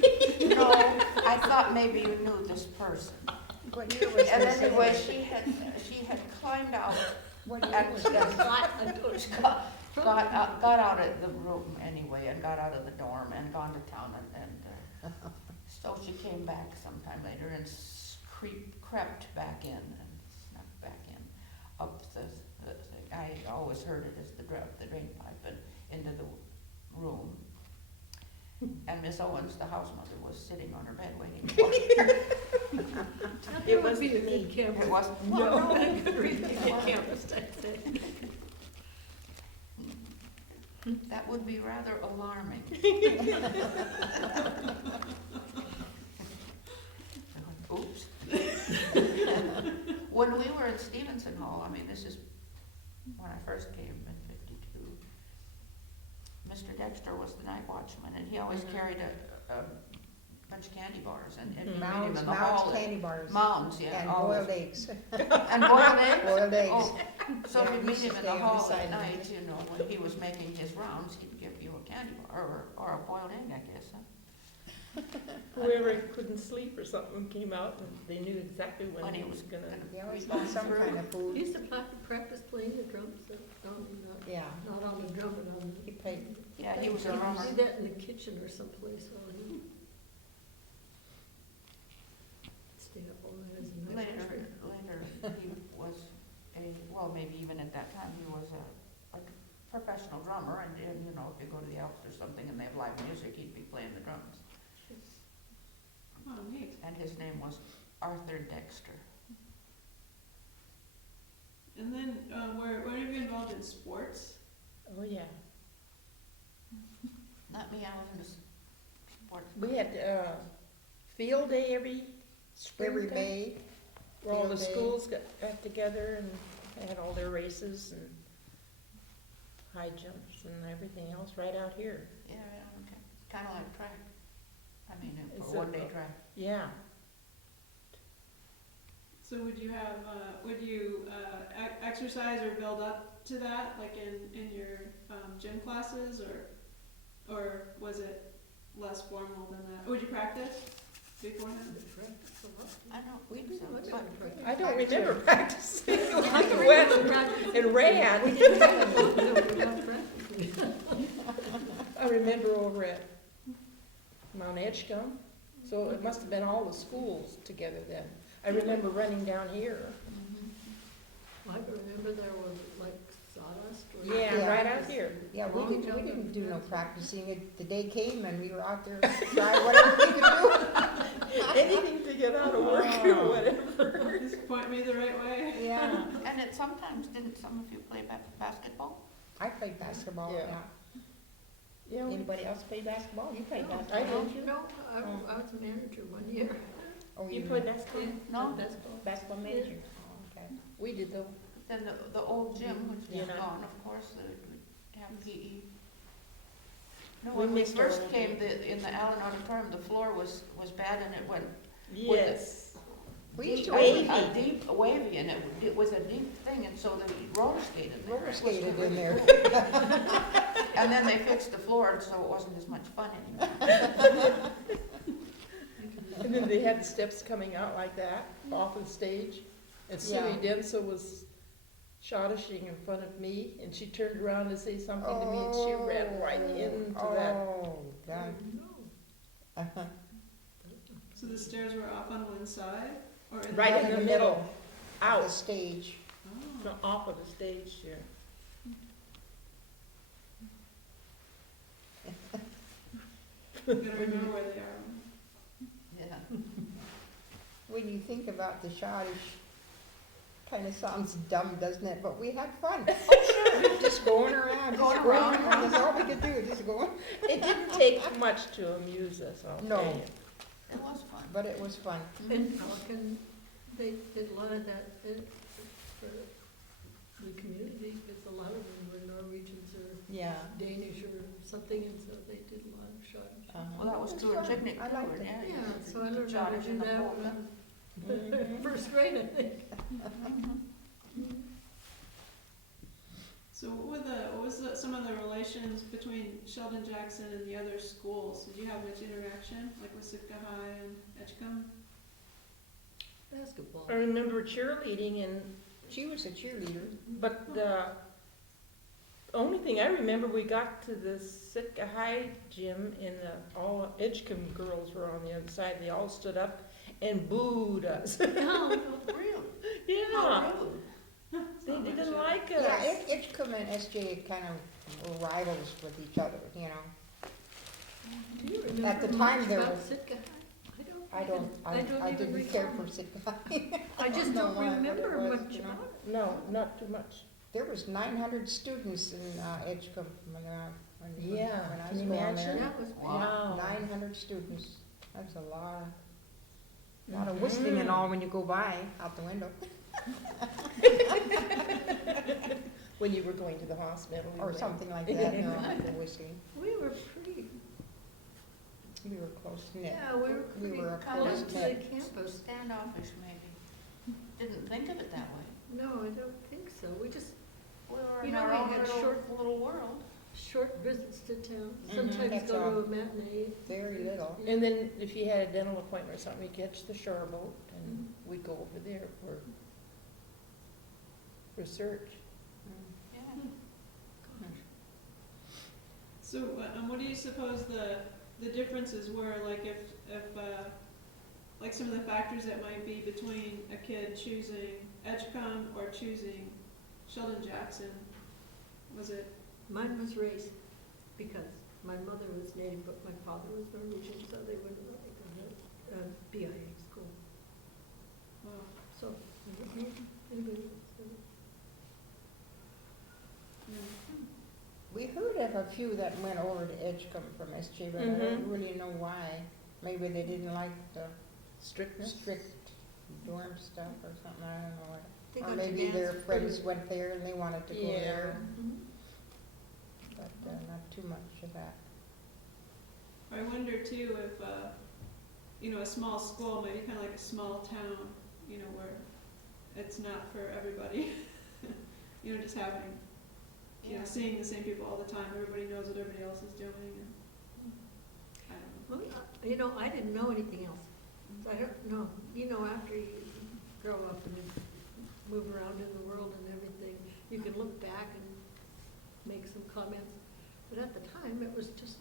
No, I thought maybe you knew this person. What year was And this? anyway, she had climbed out, What year was and this? got out of the room anyway, and got out of the dorm and gone to town, and so she came back sometime later and crept back in and snuck back in up the thing. I always heard it as the drain pipe and into the room. And Miss Owens, the house mother, was sitting on her bed waiting for her. That It would was be a me. good camera. It was, No, a good repeat camera, I'd say. that would be rather alarming. Oops. When we were at Stevenson Hall, I mean, this is when I first came in '52, Mr. Dexter was the night watchman, and he always carried a bunch of candy bars, and you'd meet him Mounds, in the hall. candy bars. Mounds, yeah, And always. boiled eggs. And boiled eggs? Boiled eggs. Oh, so Yeah, if you we meet used to him in stay the on hall beside at him. night, you know, when he was making his rounds, he'd give you a candy bar, or a boiled egg, I guess, huh? whoever couldn't sleep or something came out and they knew exactly when he was gonna. They always got some kind of He food. used to practice playing the drums, Yeah, not on the drum, but on the. he played. Yeah, he was a You drummer. see that in the kitchen or someplace, or he stayed up all night as a night Later, watchman. he was well, maybe even at that time, he was a professional drummer, and, you know, if you go to the Alps or something and they have live music, he'd be playing the drums. Oh, neat. And his name was Arthur Dexter. And then, were you involved in sports? Oh, yeah. Not me, I was into sports. We had, field day every spring. Every May, Where all the field day. schools got together and they had all their races and high jumps and everything else right out here. Yeah, okay. Kinda like track. I mean, It's a a- one-day track. Yeah. So would you have, exercise or build up to that, like in your, gym classes, or was it less formal than that? Would you practice beforehand? I don't We think did so, much but of it. I don't remember practicing. I can We went remember practicing. and ran. We didn't have a book, no, we had practicing. I remember over at Mount Edgecombe, so it must have been all the schools together then. I remember running down here. I can remember there was like sawdust. or- Yeah, Yeah. right out here. Yeah, we Long didn't, jump we didn't and do no that's- practicing. The day came and we were out there trying whatever we could do. Anything to get out of work or Oh. whatever. Just point me the right way. Yeah, and it sometimes, didn't some of you play basketball? I played basketball, Yeah. yeah. Yeah, we- Anybody else play basketball? You played No, basketball, I didn't you? No, I was a manager one year. Oh, You were played basketball? No. Basketball. basketball manager? Oh, okay. We did though. Then the old gym, which Yeah. is gone, of course, would have PE. No, We when we missed our first old came, gym. in the Allen Auditorium, the floor was bad and it went Yes. We used to Wavy. a deep, wavy, and it was a deep thing, and so they roller skated there. roller It was skated in really there. cool. And then they fixed the floor, so it wasn't as much fun anymore. And then they had the steps coming out like that, off of the stage. And Susie Yeah. Denso was shottishing in front of me, and she turned around to say something to me, and she ran right into that. Oh, God. No. So the stairs were off on one side, or in Right in the middle, Of the out, stage. Oh. no, off of the stage here. I'm gonna remember where they are. Yeah. When you think about the schottish, kind of sounds dumb, doesn't it? But we had fun. Just going around, Going just going around. around. That's all we could do, just going. It didn't take much to amuse us, I'll No. tell you. It was fun. But it was fun. In Pelican, they did a lot of that for the community, because a lot of them were Norwegians or Yeah. Danish or something, and so they did a lot of shots. Well, that was It true in fun. picnic I too, liked it. yeah. Yeah, you so I learned how to shot it do in the that bowl. when I was Mhm. first grade, I think. So what was some of the relations between Sheldon Jackson and the other schools? Did you have much interaction, like with Sitka High and Edgecombe? Basketball. I remember cheerleading and She was a cheerleader. But the only thing I remember, we got to the Sitka High gym and all Edgecombe girls were on the other side. They all stood up and booed us. No, Really? Yeah, How rude. they didn't like us. Yeah, Edgecombe and SJ kind of were rivals with each other, you know. do you remember At the time, much there about was- Sitka High? I don't even didn't care recall. for Sitka High. I just know don't what it remember was, much you know. about it. No, not too much. There was 900 students in Edgecombe when Yeah, when I can was you going imagine? there. That was Wow. 900 students. That's a lot of whistling and all when you go by out the window. When you were going to the hospital. you Or went. something like that, you know, the whistling. We were pretty, We were close knit. yeah, we were We pretty were a Kind of close close to the knit. campus. Standoffish, maybe. Didn't think of it that way. No, I don't think so. We just, We were You in know, our we own had little short- world. short visits to town, Mhm, sometimes that's go all. to a matinee. Very little. And then if you had a dental appointment or something, you catch the shore boat and Mhm. we'd go over there for research. Yeah. So, what do you suppose the differences were, like if, like some of the factors that might be between a kid choosing Edgecombe or choosing Sheldon Jackson? Was it, Mine was race, because my mother was native, but my father was Norwegian, so they wouldn't let me go to BIA school. well, So, anybody else? yeah. We heard of a few that went over to Edgecombe from SJ, but I don't Mhm. really know why. Maybe they didn't like the Strictness? strict dorm stuff or something, I don't know. They Or got to maybe their dance friends pretty- went there and they wanted to go Yeah. there, Mhm. but not too much of that. I wonder too if, a small school might be kind of like a small town, where it's not for everybody. Just having, Yeah. seeing the same people all the time, everybody knows what everybody else is doing, and I don't know. Well, I didn't know anything else. I don't know, after you grow up and move around in the world and everything, you can look back and make some comments. But at the time, it was just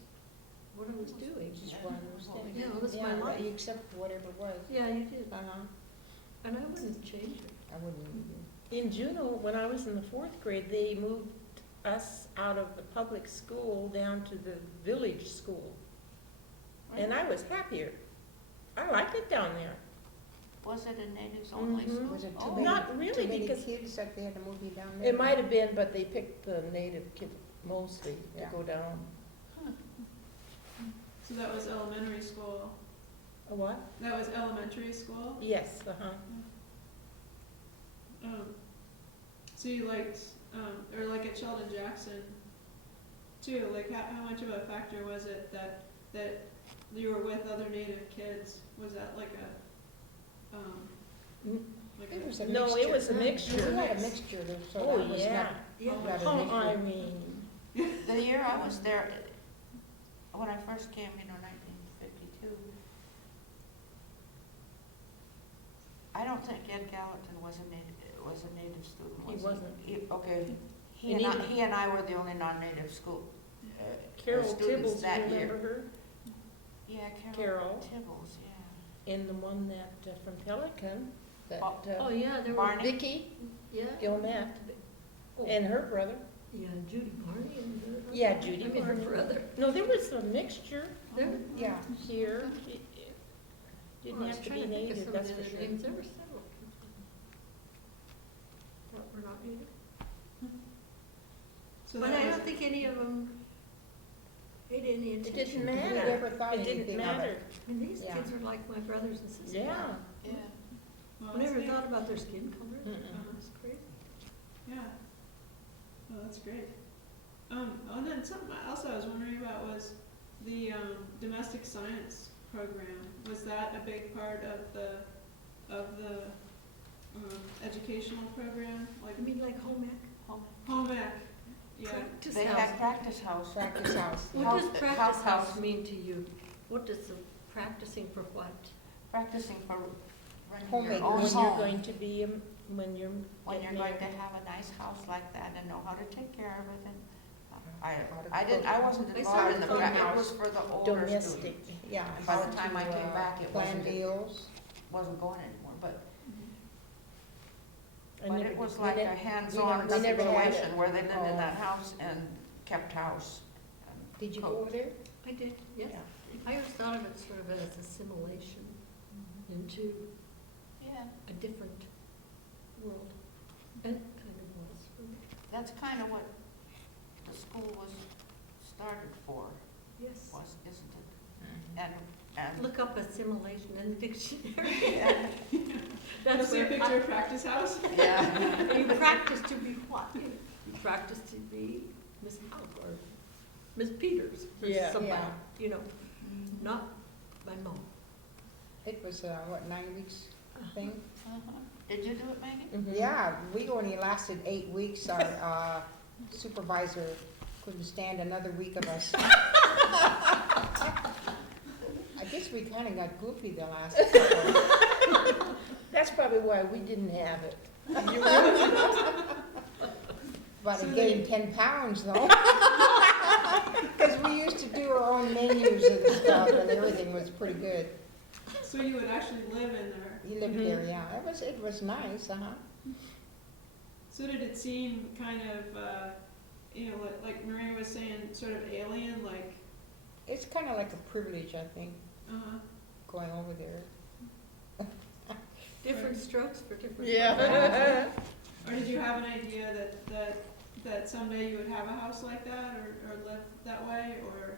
what I was doing. Just one of those things. Yeah, that's my Yeah, but life. you accept whatever it was. Yeah, you did, Uh-huh, and I wouldn't change it. I wouldn't either. In Juneau, when I was in the 4th grade, they moved us out of the public school down to the village school. And I was happier. I liked it down there. Was it a natives only Mhm. school? Was it too Oh. many, Not really, too many because- kids that they had to move you down there? It might have been, but they picked the native kids mostly to Yeah. go down. So that was elementary school. A what? That was elementary school? Yes, uh-huh. So you liked, or like at Sheldon Jackson, too, like how much of a factor was it that you were with other native kids? Was that like a, Mm. like It a, was a No, mixture. it was a We mixture. had a mixture, there, so Oh, that was yeah. not, Yeah, not a Oh, mixture. Irene. The year I was there, when I first came, 1952, I don't think Ed Gallatin was a native student, He was wasn't. Okay, And even- he and I were the only non-native school, Carol students Tibbles, that you year. remember her? Yeah, Carol. Tibbles, yeah. And the one that, from Pelican, that, Oh, yeah, there were, Barney? Vicky yeah. Gilmet, Oh, and her brother. yeah, Judy Barney and. Yeah, Judy I mean, her Barney. brother. No, there was a mixture There. Yeah, here. Didn't Well, I was have to trying be think of native, some that's of the for other sure. names. There were several people that were not native. so But that I was, don't think any of them paid any It attention. didn't to we matter. that. never thought It anything didn't of matter. it. I mean, these Yeah. kids are like my brothers and sisters. Yeah. Yeah. well, I that's never neat. thought about their skin color. Mm-mm. That's crazy. Yeah. Oh, that's great. And then something else I was wondering about was the domestic science program. Was that a big part of the educational program? Like I mean, like home ec, home ec? Yeah. practice They house. had practice house. Practice house. What House- does practice house. house mean to you? What does the practicing for what? Practicing for running Homemade your own When home. you're going to be, when you're When you're getting going to married. have a nice house like that and know how to take care of it and, How to I didn't, I wasn't I involved in the, started it from was for the older Domestic. students. Yeah. And by the how time I to, came back, it plan wasn't- deals. Wasn't going anymore, but, I but never- it was we like ne- a hands-on we never had situation it. where they lived in Oh. that house and kept house. and Did you go cooked. over there? I did, yes. Yeah. I always thought of it sort of as assimilation into Yeah, a different world. And it kind of was for me. that's kind of what the school was started for, Yes. isn't it? Mm-hmm. And, Look up assimilation in the dictionary. yeah, That's see a where picture of practice house? yeah. you practice to be what? You practice to be Miss House or Miss Peters or Yeah. somebody, Yeah. you know, not my mom. It was, 9 weeks thing? Uh-huh. Did you do it, Maggie? Mhm. Yeah, we only lasted 8 weeks. Our supervisor Couldn't stand another week of us. I guess we kinda got goofy the last couple. That's probably why we didn't have it. But So I they- gained 10 pounds though. Because we used to do our own menus and stuff, and everything was pretty good. So you would actually live in there. You lived there, yeah. It was nice, So did it seem kind of, like Maria was saying, sort of alien, like, It's kind of like a privilege, I think, uh-huh. going over there. Different strokes for different. Yeah. Or did you have an idea that someday you would have a house like that, or live that way, or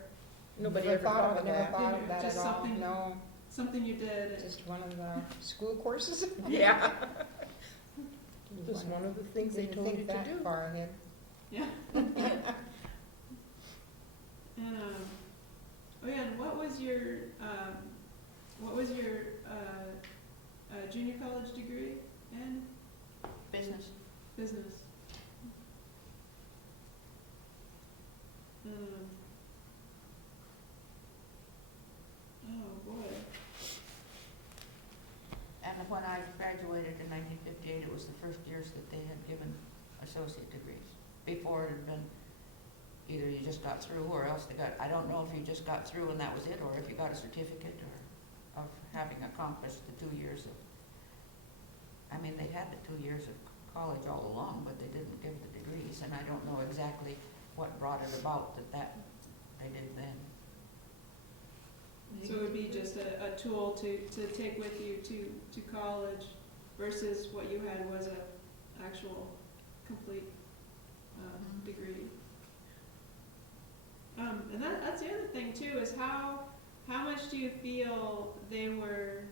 Nobody Never ever thought of never that. thought of that Just at all. something- No, something you did? just one of the school courses. Yeah. Didn't Just wanna- one of the things they didn't told you think to that do. far ahead. Yeah. And, and what was your junior college degree in? Business. Business. Oh, boy. And when I graduated in 1958, it was the first years that they had given associate degrees. Before it had been either you just got through or else they got, I don't know if you just got through and that was it, or if you got a certificate or of having accomplished the 2 years of, I mean, they had the 2 years of college all along, but they didn't give the degrees, and I don't know exactly what brought it about that they did then. So it would be just a tool to take with you to college versus what you had was a actual complete degree. And that's the other thing too, is how much do you feel they were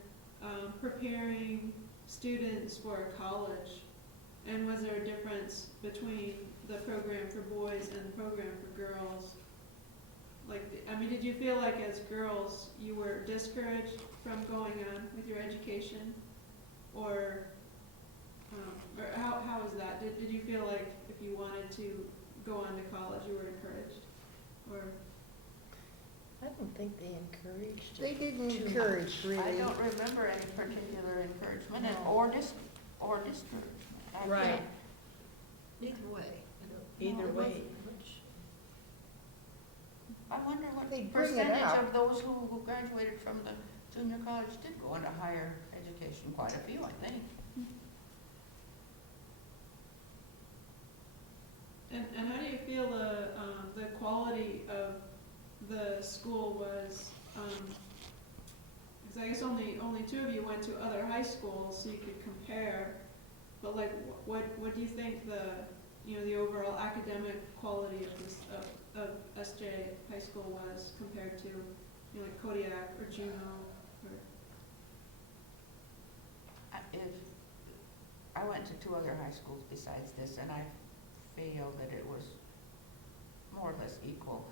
preparing students for college? And was there a difference between the program for boys and the program for girls? Like, I mean, did you feel like as girls you were discouraged from going on with your education? Or how was that? Did you feel like if you wanted to go on to college you were encouraged? Or I don't think they encouraged They it. didn't Too encourage, really. I don't remember any particular encouragement No. or discouragement. I Right. think Either way, I don't. Either it way. wasn't much. I wonder what They bring it percentage up. of those who graduated from the junior college did go into higher education. Quite a few, I think. and how do you feel the quality of the school was? Because I guess only two of you went to other high schools, so you could compare. But like, what do you think the overall academic quality of this of SJ High School was compared to like Kodiak or Juneau? If I went to 2 other high schools besides this, and I feel that it was more or less equal.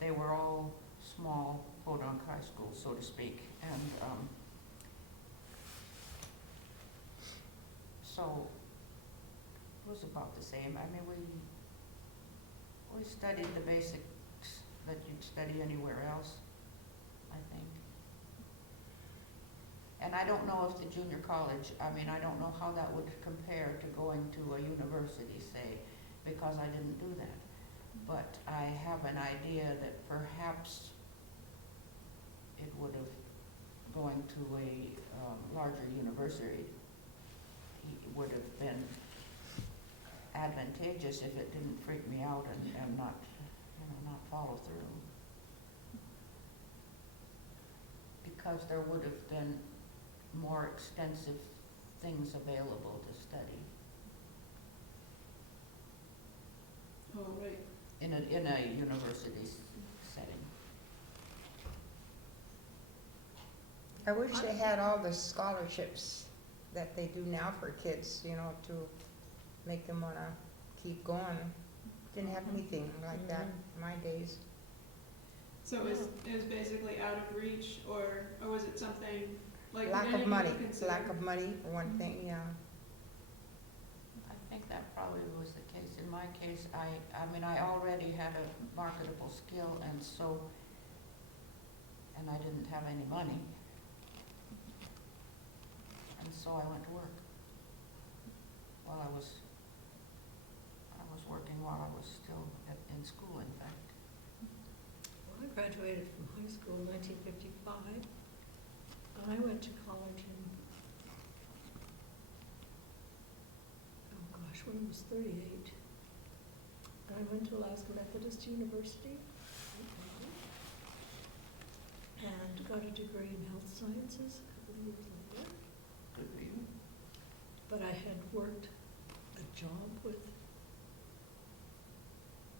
They were all small podunk high schools, so to speak, and so it was about the same. I mean, we studied the basics that you'd study anywhere else, I think. And I don't know if the junior college, I mean, I don't know how that would compare to going to a university, say, because I didn't do that. But I have an idea that perhaps it would have, going to a larger university, would have been advantageous if it didn't freak me out and not, not follow through. Because there would have been more extensive things available to study Oh, right. in a university setting. I wish they had all the scholarships that they do now for kids, to make them wanna keep going. Didn't have anything like that in my days. So it was basically out of reach, or was it something like Lack any of you money, consider- lack of money, for one thing, yeah. I think that probably was the case. In my case, I mean, I already had a marketable skill, and I didn't have any money. And so I went to work. While I was working while I was still in school, in fact. Well, I graduated from high school in 1955. I went to college in, oh gosh, when I was 38. I went to Alaska Methodist University and got a degree in health sciences a couple of years later. Good for you. But I had worked a job with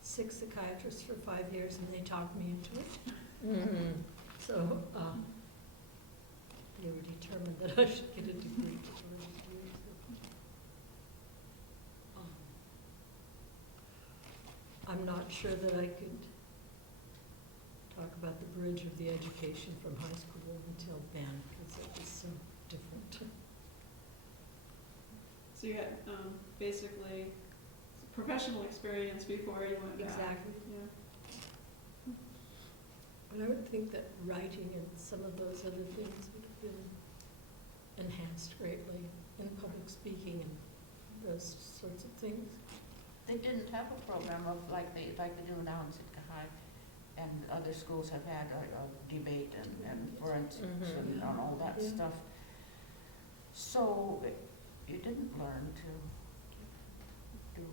6 psychiatrists for 5 years, and they talked me into it. Mm-hmm. So they were determined that I should get a degree. I'm not sure that I could talk about the bridge of the education from high school until then, because it was so different. So you had basically professional experience before you went back. Exactly. Yeah. But I would think that writing and some of those other things would have been enhanced greatly in public speaking and those sorts of things. They didn't have a program of like they do now in Sitka High, and other schools have had a debate and forensics and all that Yeah. stuff. So you didn't learn to do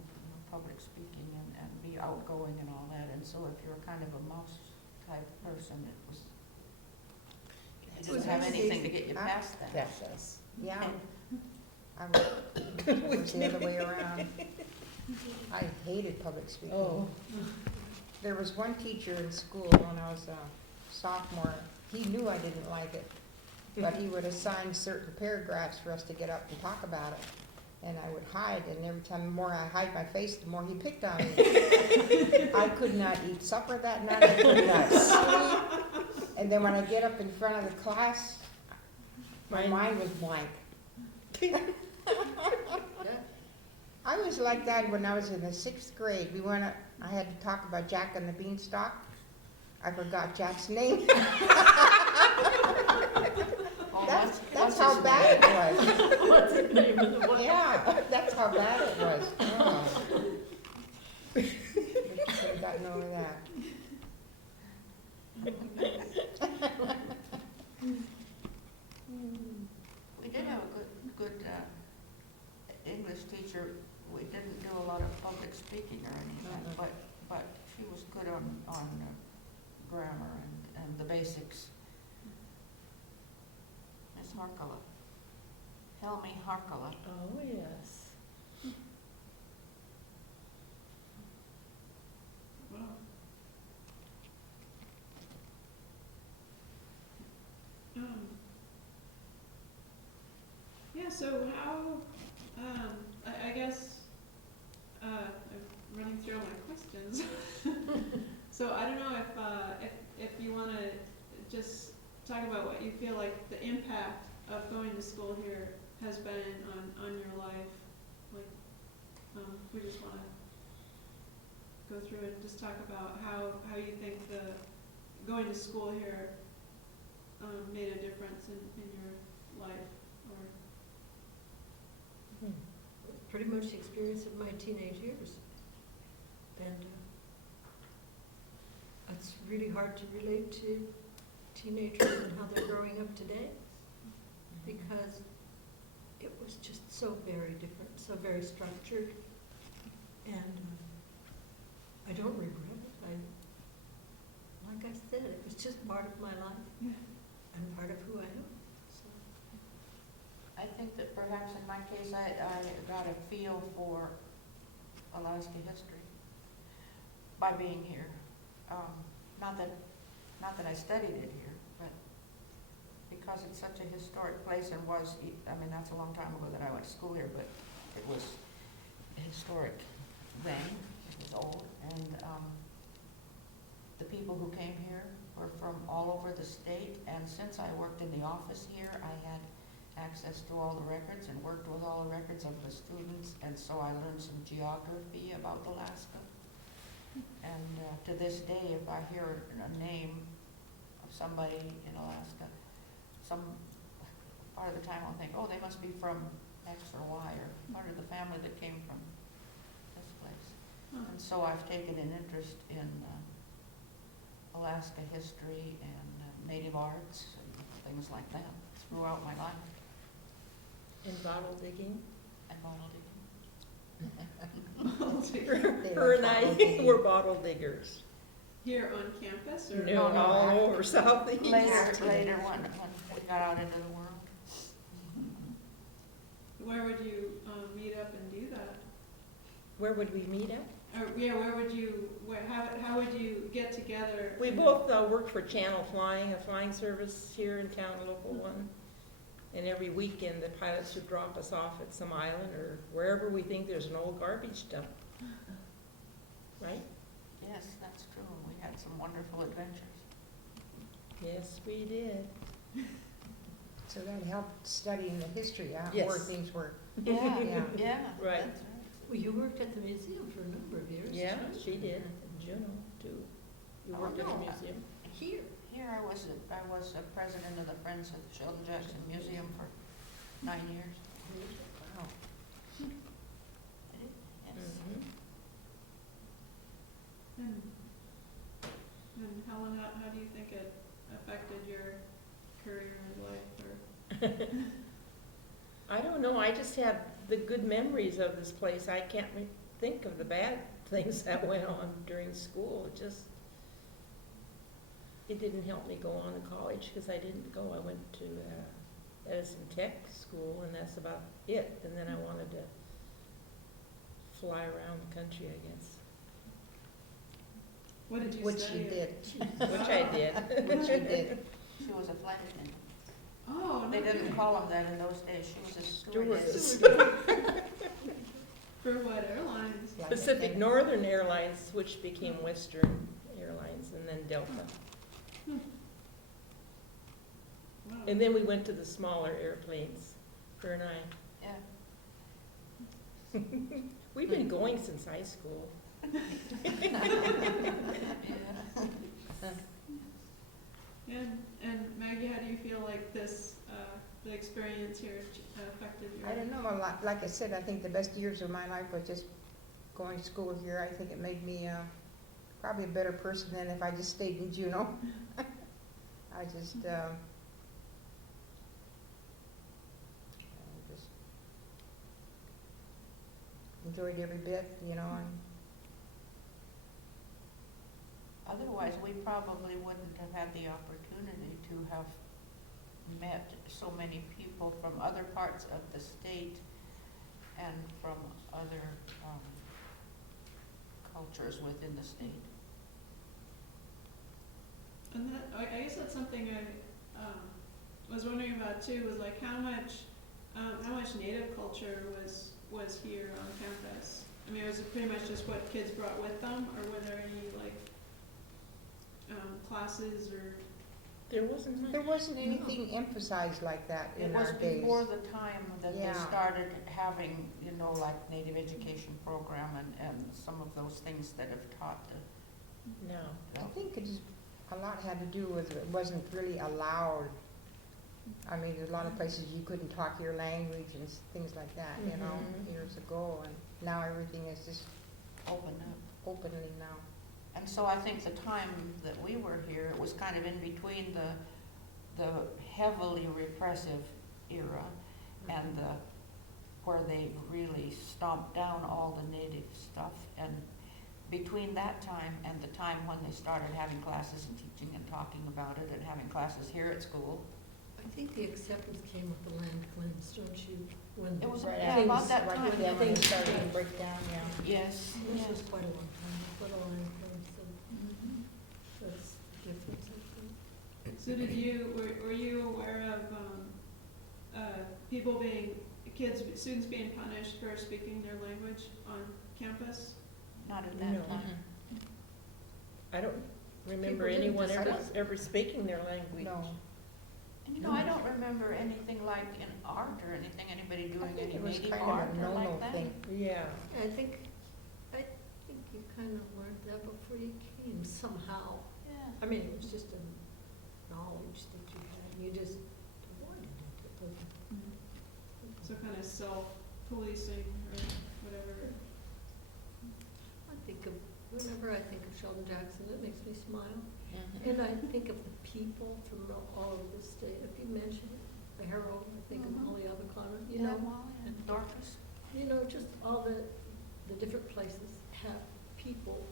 public speaking and be outgoing and all that. And so if you're kind of a mouse type person, it was you It didn't was have really anything to basic. get you past that. That's us. Yeah. I was, it was the other way around. I hated public speaking. Oh. There was one teacher in school when I was a sophomore, he knew I didn't like it, but he would assign certain paragraphs for us to get up and talk about it. And I would hide, and every time the more I hide my face, the more he picked on me. I could not eat supper that night, I could not sleep. And then when I get up in front of the class, my mind was blank. I was like that when I was in the 6th grade. I had to talk about Jack and the Beanstalk. I forgot Jack's name. Oh, That's what's how his bad name? it was. What's the name of the one? Yeah, that's how bad it was. Oh. Wish I could have gotten over that. We did have a good English teacher. We didn't do a lot of public speaking or anything, but she was good on grammar and the basics. Miss Harkala, Helmi Harkala. Oh, yes. Wow. Yeah, so how, I guess, I'm running through all my questions. So I don't know if you want to just talk about what you feel like the impact of going to school here has been on your life. Like, we just want to go through and just talk about how you think the going to school here made a difference in your life, or Pretty much the experience of my teenage years. And it's really hard to relate to teenagers and how they're growing up today, because it was just so very different, so very structured. And I don't regret it. Like I said, it was just part of my life and part of who I am. So. I think that perhaps in my case, I got a feel for Alaska history by being here. Not that I studied it here, but because it's such a historic place and was, I mean, that's a long time ago that I went to school here, but it was historic then. It was old, and the people who came here were from all over the state, and since I worked in the office here, I had access to all the records and worked with all the records of the students, and so I learned some geography about Alaska. And to this day, if I hear a name of somebody in Alaska, some part of the time I'll think, oh, they must be from X or Y, or part of the family that came from this place. And so I've taken an interest in Alaska history and native arts and things like that throughout my life. And bottle digging. And bottle digging. Her and I were bottle diggers. Here on campus, or? No, no, all after- over Southeast. Later when we got out into the world. Where would you meet up and do that? Where would we meet at? Or, yeah, where would you, how would you get together? We both worked for Channel Flying, a flying service here in town, a local one. And every weekend, the pilots would drop us off at some island or wherever we think there's an old garbage dump. Right? Yes, that's true. We had some wonderful adventures. Yes, we did. So that helped studying the history, where Yes. things were. Yeah, Yeah. yeah. Right. That's right. Well, you worked at the museum for a number of years. Yeah, too. she did. And Juno, too. You Oh, worked at the no. museum? Here. Here I was a president of the Friends of the Sheldon Jackson Museum for 9 years. Wow. I did, yes. Mhm. And Helen, how do you think it affected your career and life, or? I don't know, I just have the good memories of this place. I can't think of the bad things that went on during school. It didn't help me go on to college because I didn't go. I went to Edison Tech School, and that's about it. And then I wanted to fly around the country, I guess. What did you Which study? she did. Which I did. Which she did. She was a flight attendant. Oh, They no didn't kidding. call them that in those days. She was a stewardess. Stewardess. For what airlines? Like Pacific that. Northern Airlines, which became Western Airlines, and then Delta. Wow. And then we went to the smaller airplanes, her and I. Yeah. We've been going since high school. And Maggie, how do you feel like this, the experience here affected your? I don't know, a lot, like I said, I think the best years of my life was just going to school here. I think it made me probably a better person than if I just stayed in Juneau. I just enjoyed every bit, and Otherwise, we probably wouldn't have had the opportunity to have met so many people from other parts of the state and from other cultures within the state. And that, I guess that's something I was wondering about too, was like how much Native culture was here on campus? I mean, was it pretty much just what kids brought with them, or were there any like classes or? There wasn't. there wasn't anything emphasized like that It in was our days. before the time that they Yeah. started having, like Native education program and some of those things that have taught the, No. I think it's a lot had to do with it wasn't really allowed. I mean, there's a lot of places you couldn't talk your language and things like that, Mhm. years ago, and now everything is just opened up. openly now. And so I think the time that we were here, it was kind of in between the heavily repressive era and where they really stomped down all the native stuff. And between that time and the time when they started having classes and teaching and talking about it and having classes here at school, I think the acceptance came with the land cleanse, don't you? When it was Right yeah, after- about that right time. after things things started started. to break down, yeah. Yes, This yes. was quite a long time before the land cleanse, so that's the difference, I think. So were you aware of students being punished for speaking their language on campus? Not at that No. time. I don't remember People didn't anyone discuss- ever speaking their language. No, And you know, I don't remember anything like in art or anything, anybody I doing think any it was native kind of art a or no-no like that. thing. Yeah. I think you kind of learned that before you came somehow. Yeah. I mean, it was just a knowledge that you had, you just avoided it. It wasn't. So kind of self-policing or whatever. Whenever I think of Sheldon Jackson, it makes me smile. Mhm. And I think of the people from all over the state. If you mention the Herald, I think of Mhm. Molly Avocado, you Yeah, know. Molly and Dorcas. You know, just all the different places have people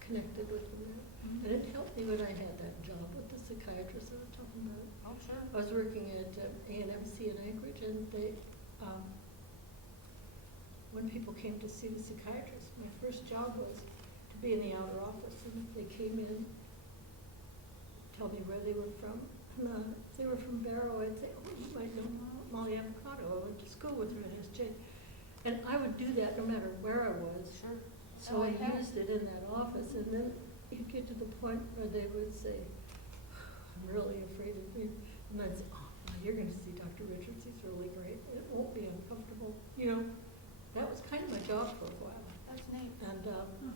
connected with them there. And it helped me when I had that job with the psychiatrist I was talking about. Oh, sure. I was working at A&MC in Anchorage, and they, when people came to see the psychiatrist, my first job was to be in the outer office, and if they came in, tell me where they were from. And if they were from Barrow, I'd say, oh, you might know Molly Avocado. I went to school with her at SJ. And I would do that no matter where I was. Sure. So Oh, I yeah. used it in that office, and then you'd get to the point where they would say, I'm really afraid of you. And I'd say, oh, well, you're gonna see Dr. Richards, he's really great. It won't be uncomfortable. You know, that was kind of my job for a while. That's neat. And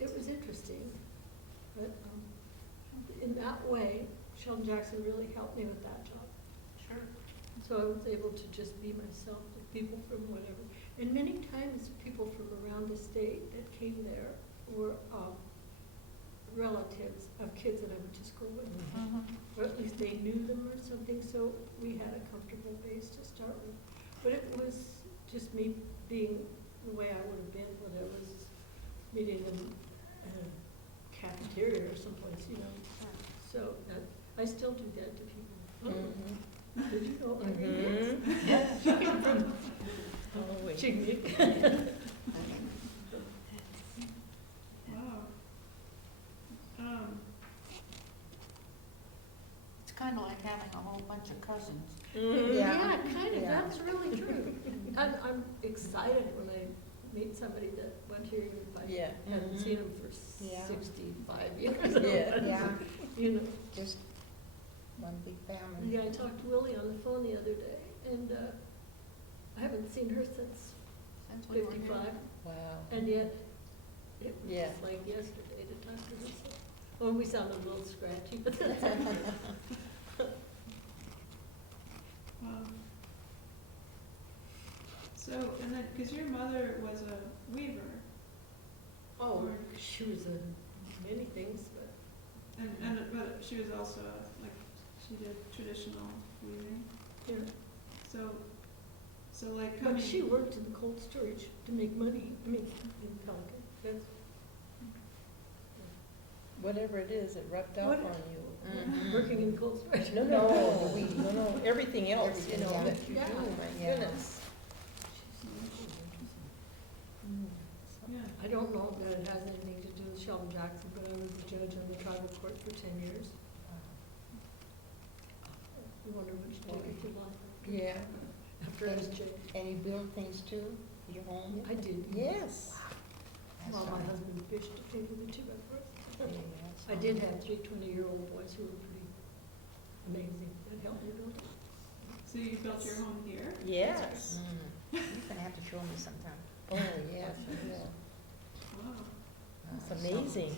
it was interesting. But in that way, Sheldon Jackson really helped me with that job. Sure. So I was able to just be myself with people from whatever. And many times, people from around the state that came there were relatives of kids that I went to school with. Or at least they knew them or something, so we had a comfortable base to start with. But it was just me being the way I would have been when I was meeting them in a cafeteria or someplace, you know. So I still do that to people. Oh, did you know Irene? Yeah. She came from Always. Chignik. Wow. It's kind of like having a whole bunch of cousins. Yeah, kind of, Yeah. that's really true. I'm excited when I meet somebody that went here if I Yeah. haven't seen them for Yeah. 65 years. Yeah. Yeah, You know, just one big family. yeah, I talked to Willie on the phone the other day, and I haven't seen her since Since we were here. 55, Wow. and yet it was Yeah. just like yesterday to talk to her. So, well, we sound a little scratchy, but that's Wow. So, and then, because your mother was a weaver, oh, she was many things, but but she was also, like, she did traditional weaving. you know. So like coming. But she worked in cold storage to make money, I mean, in Pelican, that's. Whatever it is, it rubbed off What- on you. Mhm. Working in cold storage. No, no, everything else, you know, Everything, that you yeah. do, my Yeah. goodness. Yeah. I don't know that it has anything to do with Sheldon Jackson, but I was a judge on the tribal court for 10 years. I wonder what you did with your life Yeah. after I was judge. And you build things too, your home? I did. Yes. That's Well, my all. husband fished to pay for the two of us. Yeah, that's I all. did have 3 20-year-old boys who were pretty amazing. That helped me build it. So you built your home here? Yes. You're gonna have to show me sometime. Oh, yes, I will. Wow. It's amazing.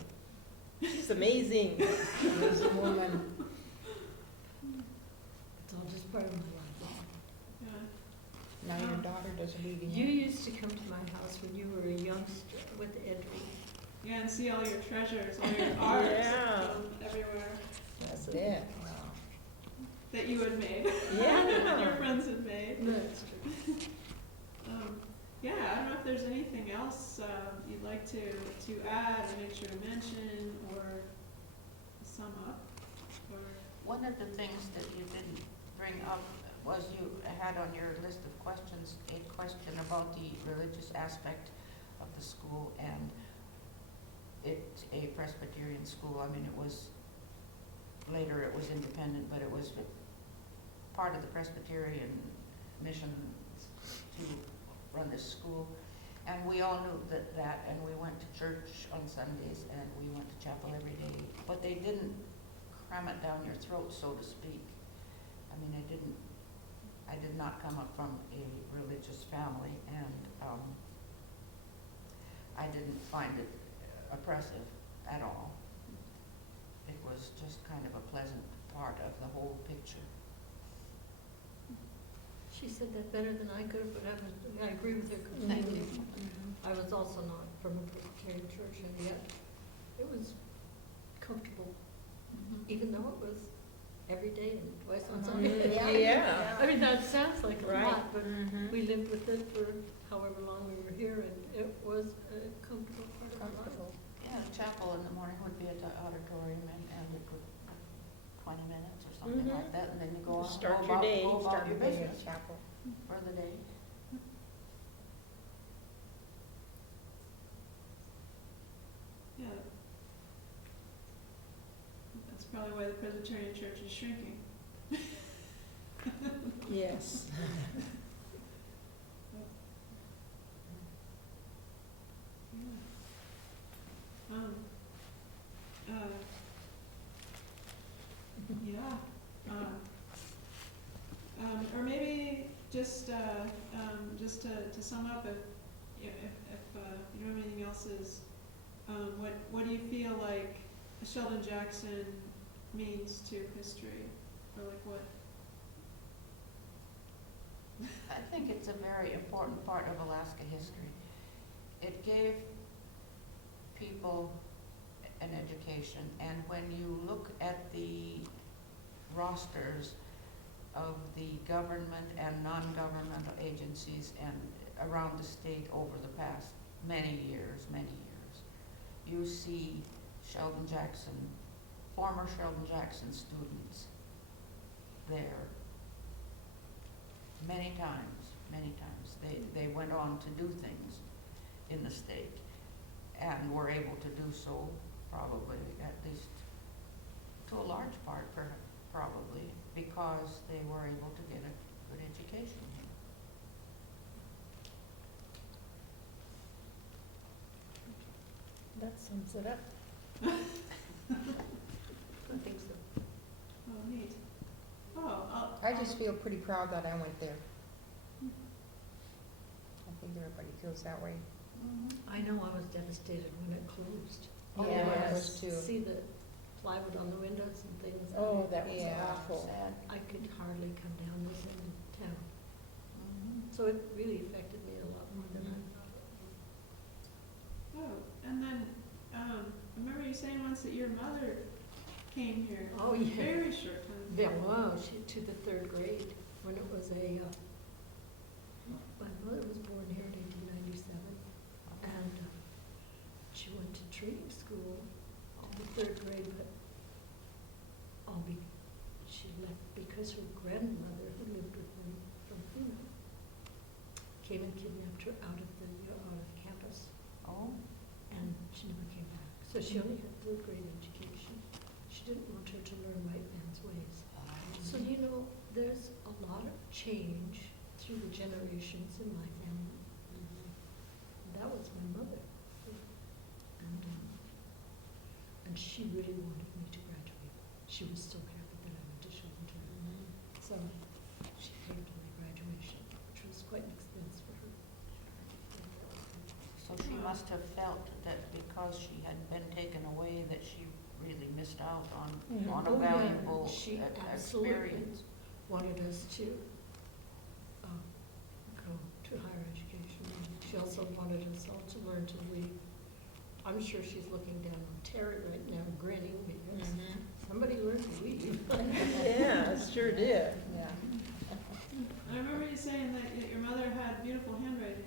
She's amazing. This woman, It's all just part of my life. Yeah. now your daughter doesn't leave You you. used to come to my house when you were a youngster with Edry. Yeah, and see all your treasures, all your art Yeah. everywhere That's it. Wow. that you had made, Yeah. that your friends had made. That's true. Yeah, I don't know if there's anything else you'd like to add or make sure to mention or sum up, or. One of the things that you didn't bring up was you had on your list of questions, a question about the religious aspect of the school, and it's a Presbyterian school. I mean, it was, later it was independent, but it was part of the Presbyterian mission to run this school. And we all knew that, and we went to church on Sundays, and we went to chapel every day, but they didn't cram it down your throat, so to speak. I mean, I did not come up from a religious family, and I didn't find it oppressive at all. It was just kind of a pleasant part of the whole picture. She said that better than I could have, but I agree with her completely. I was also not from a Presbyterian church, and yet it was comfortable, even though it was every day and twice on Sunday. Yeah. I mean, that sounds like a Right. lot, but we lived with it for however long we were here, and it was a comfortable part of our life. Comfortable. Yeah, the chapel in the morning would be at the auditorium, and it would 20 minutes or something like that, and then you go on, Start go your about, day, go about Start your your day business at chapel. for the day. Yeah. That's probably why the Presbyterian Church is shrinking. Yes. Or maybe just to sum up, if you don't have anything else, is what do you feel like Sheldon Jackson means to history, or like what? I think it's a very important part of Alaska history. It gave people an education, and when you look at the rosters of the government and non-governmental agencies and around the state over the past many years, you see Sheldon Jackson, former Sheldon Jackson students there many times. They went on to do things in the state and were able to do so, probably, at least to a large part, probably, because they were able to get a good education. That sums it up. I think so. Oh, neat. Oh, I just feel pretty proud that I went there. I think everybody feels that way. I know I was devastated when it closed. Yeah, I I was too. see the plywood on the windows and things. Oh, that was Yeah. awful. Sad. I could hardly come down this end of town. So it really affected me a lot more than I thought it would. Oh, and then, I remember you saying once that your mother came here. Oh, for a yeah. Very short time. Yeah, wow, she, to the 3rd grade, when it was my mother was born here in 1897, and she went to training school to the 3rd grade, but she left because her grandmother, who lived with them from Puna, came and kidnapped her out of campus, Oh, and she never came back. So she only had 3rd grade education. She didn't want her to learn white man's ways. So, there's a lot of change through the generations in my family. That was my mother. And she really wanted me to graduate. She was so happy that I went to Sheldon Jackson. So she paid for my graduation, which was quite an expense for her. so she must have felt that because she had been taken away, that she really missed out on a Oh, yeah. valuable She absolutely experience. wanted us to go to higher education. She also wanted us all to learn to read. I'm sure she's looking down on Terry right now, grinning, because somebody learned to read. Yeah, it sure did. Yeah. I remember you saying that your mother had beautiful handwriting.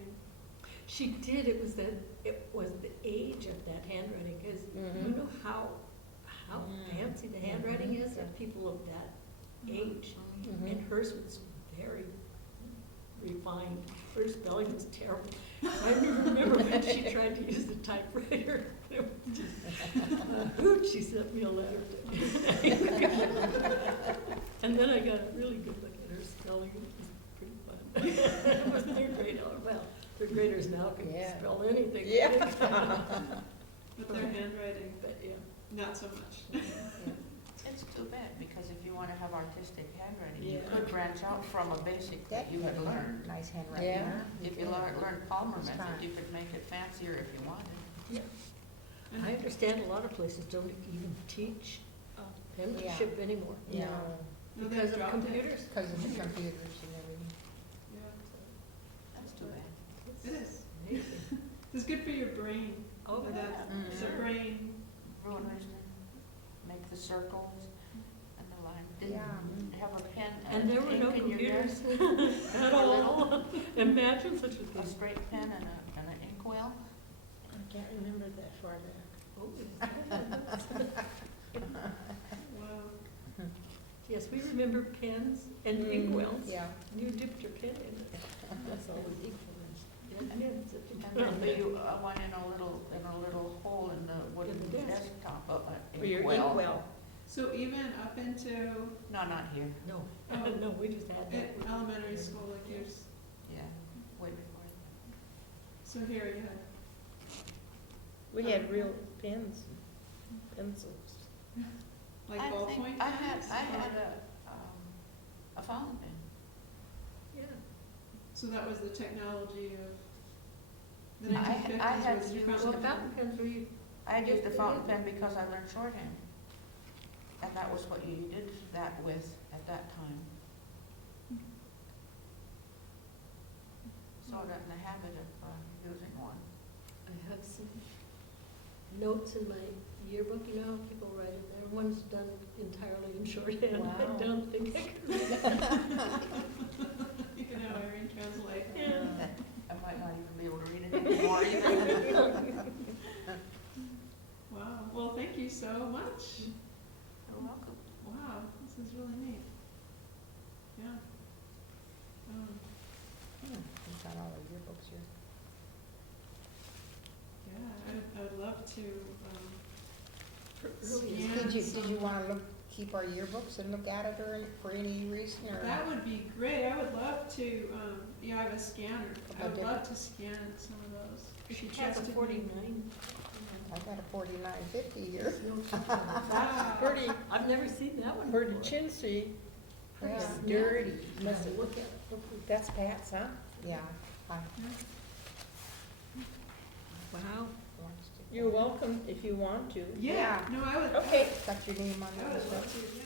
She did. It was the age of that handwriting, because you know how fancy the handwriting is of people of that age, and hers was very refined. Her spelling was terrible. I remember when she tried to use the typewriter. It was just, hoot, she sent me a letter. And then I got a really good look at her spelling. It was pretty fun. It was 3rd grade. Well, 3rd graders now can Yeah. spell anything. Yeah. But their handwriting, But yeah. not so much. It's too bad, because if you wanna have artistic handwriting, you Yeah. could branch out from a basic That that you had learned. nice handwriting. Yeah. huh? If you learned Palmer It's method, fine. you could make it fancier if you wanted. And I understand a lot of places don't even teach penmanship anymore Yeah. no, they because of dropped it. computers. Because of the computers and everything. Yeah, That's too bad. it is. Amazing. It's good for your brain. Oh, for yeah. that, Mhm. the brain. Rulers, make the circles and the line. Didn't Yeah. have a pen And there were no ink in your computers desk? at all. Imagine such a A thing. straight pen and an inkwell? I can't remember that far back. Oh, Wow. yes, we remember pens and inkwells. Yeah. You dipped your pen in it. That's all the inkwells. And pens that you And put on then there. you, one in a little hole in the wooden In the desk. desktop, For your inkwell. inkwell. So even up into No, not here, No, Oh. no, we just had that. in elementary school, like yours, yeah, way before. so here you had, We had real pens, pencils. like I think ballpoint I had pens? a fountain pen. Yeah. So that was the technology of the I had 1950s was to your use Well, fountain fountain pen. pens were you, I used the fountain pen because I learned shorthand. And that was what you did that with at that time. So I got in the habit of using one. I have some notes in my yearbook, you know, how people write in there. One's done entirely in shorthand. Wow. I don't think I could read it. You can have Irene translate. Yeah. I might not even be able to read it anymore even. Wow, well, thank you so much. You're welcome. Wow, this is really neat. Yeah. We've got all the yearbooks here. Yeah, I would love to, Really. Yeah, Did you want to keep our yearbooks and look at it or for any reason or? that would be great. I would love to, you know, I have a scanner. I would Okay. love to scan some of those. If you She has a trusted me. 49. I got a 4950 here. Wow. Pretty, I've never seen that one pretty before. chintzy, Yeah. dirty. Must have looked at it. That's Pat's, huh? Yeah. I Wow. You're welcome if you want to. Yeah, no, I would. Okay. got your name on I it. would as well. love to, yeah.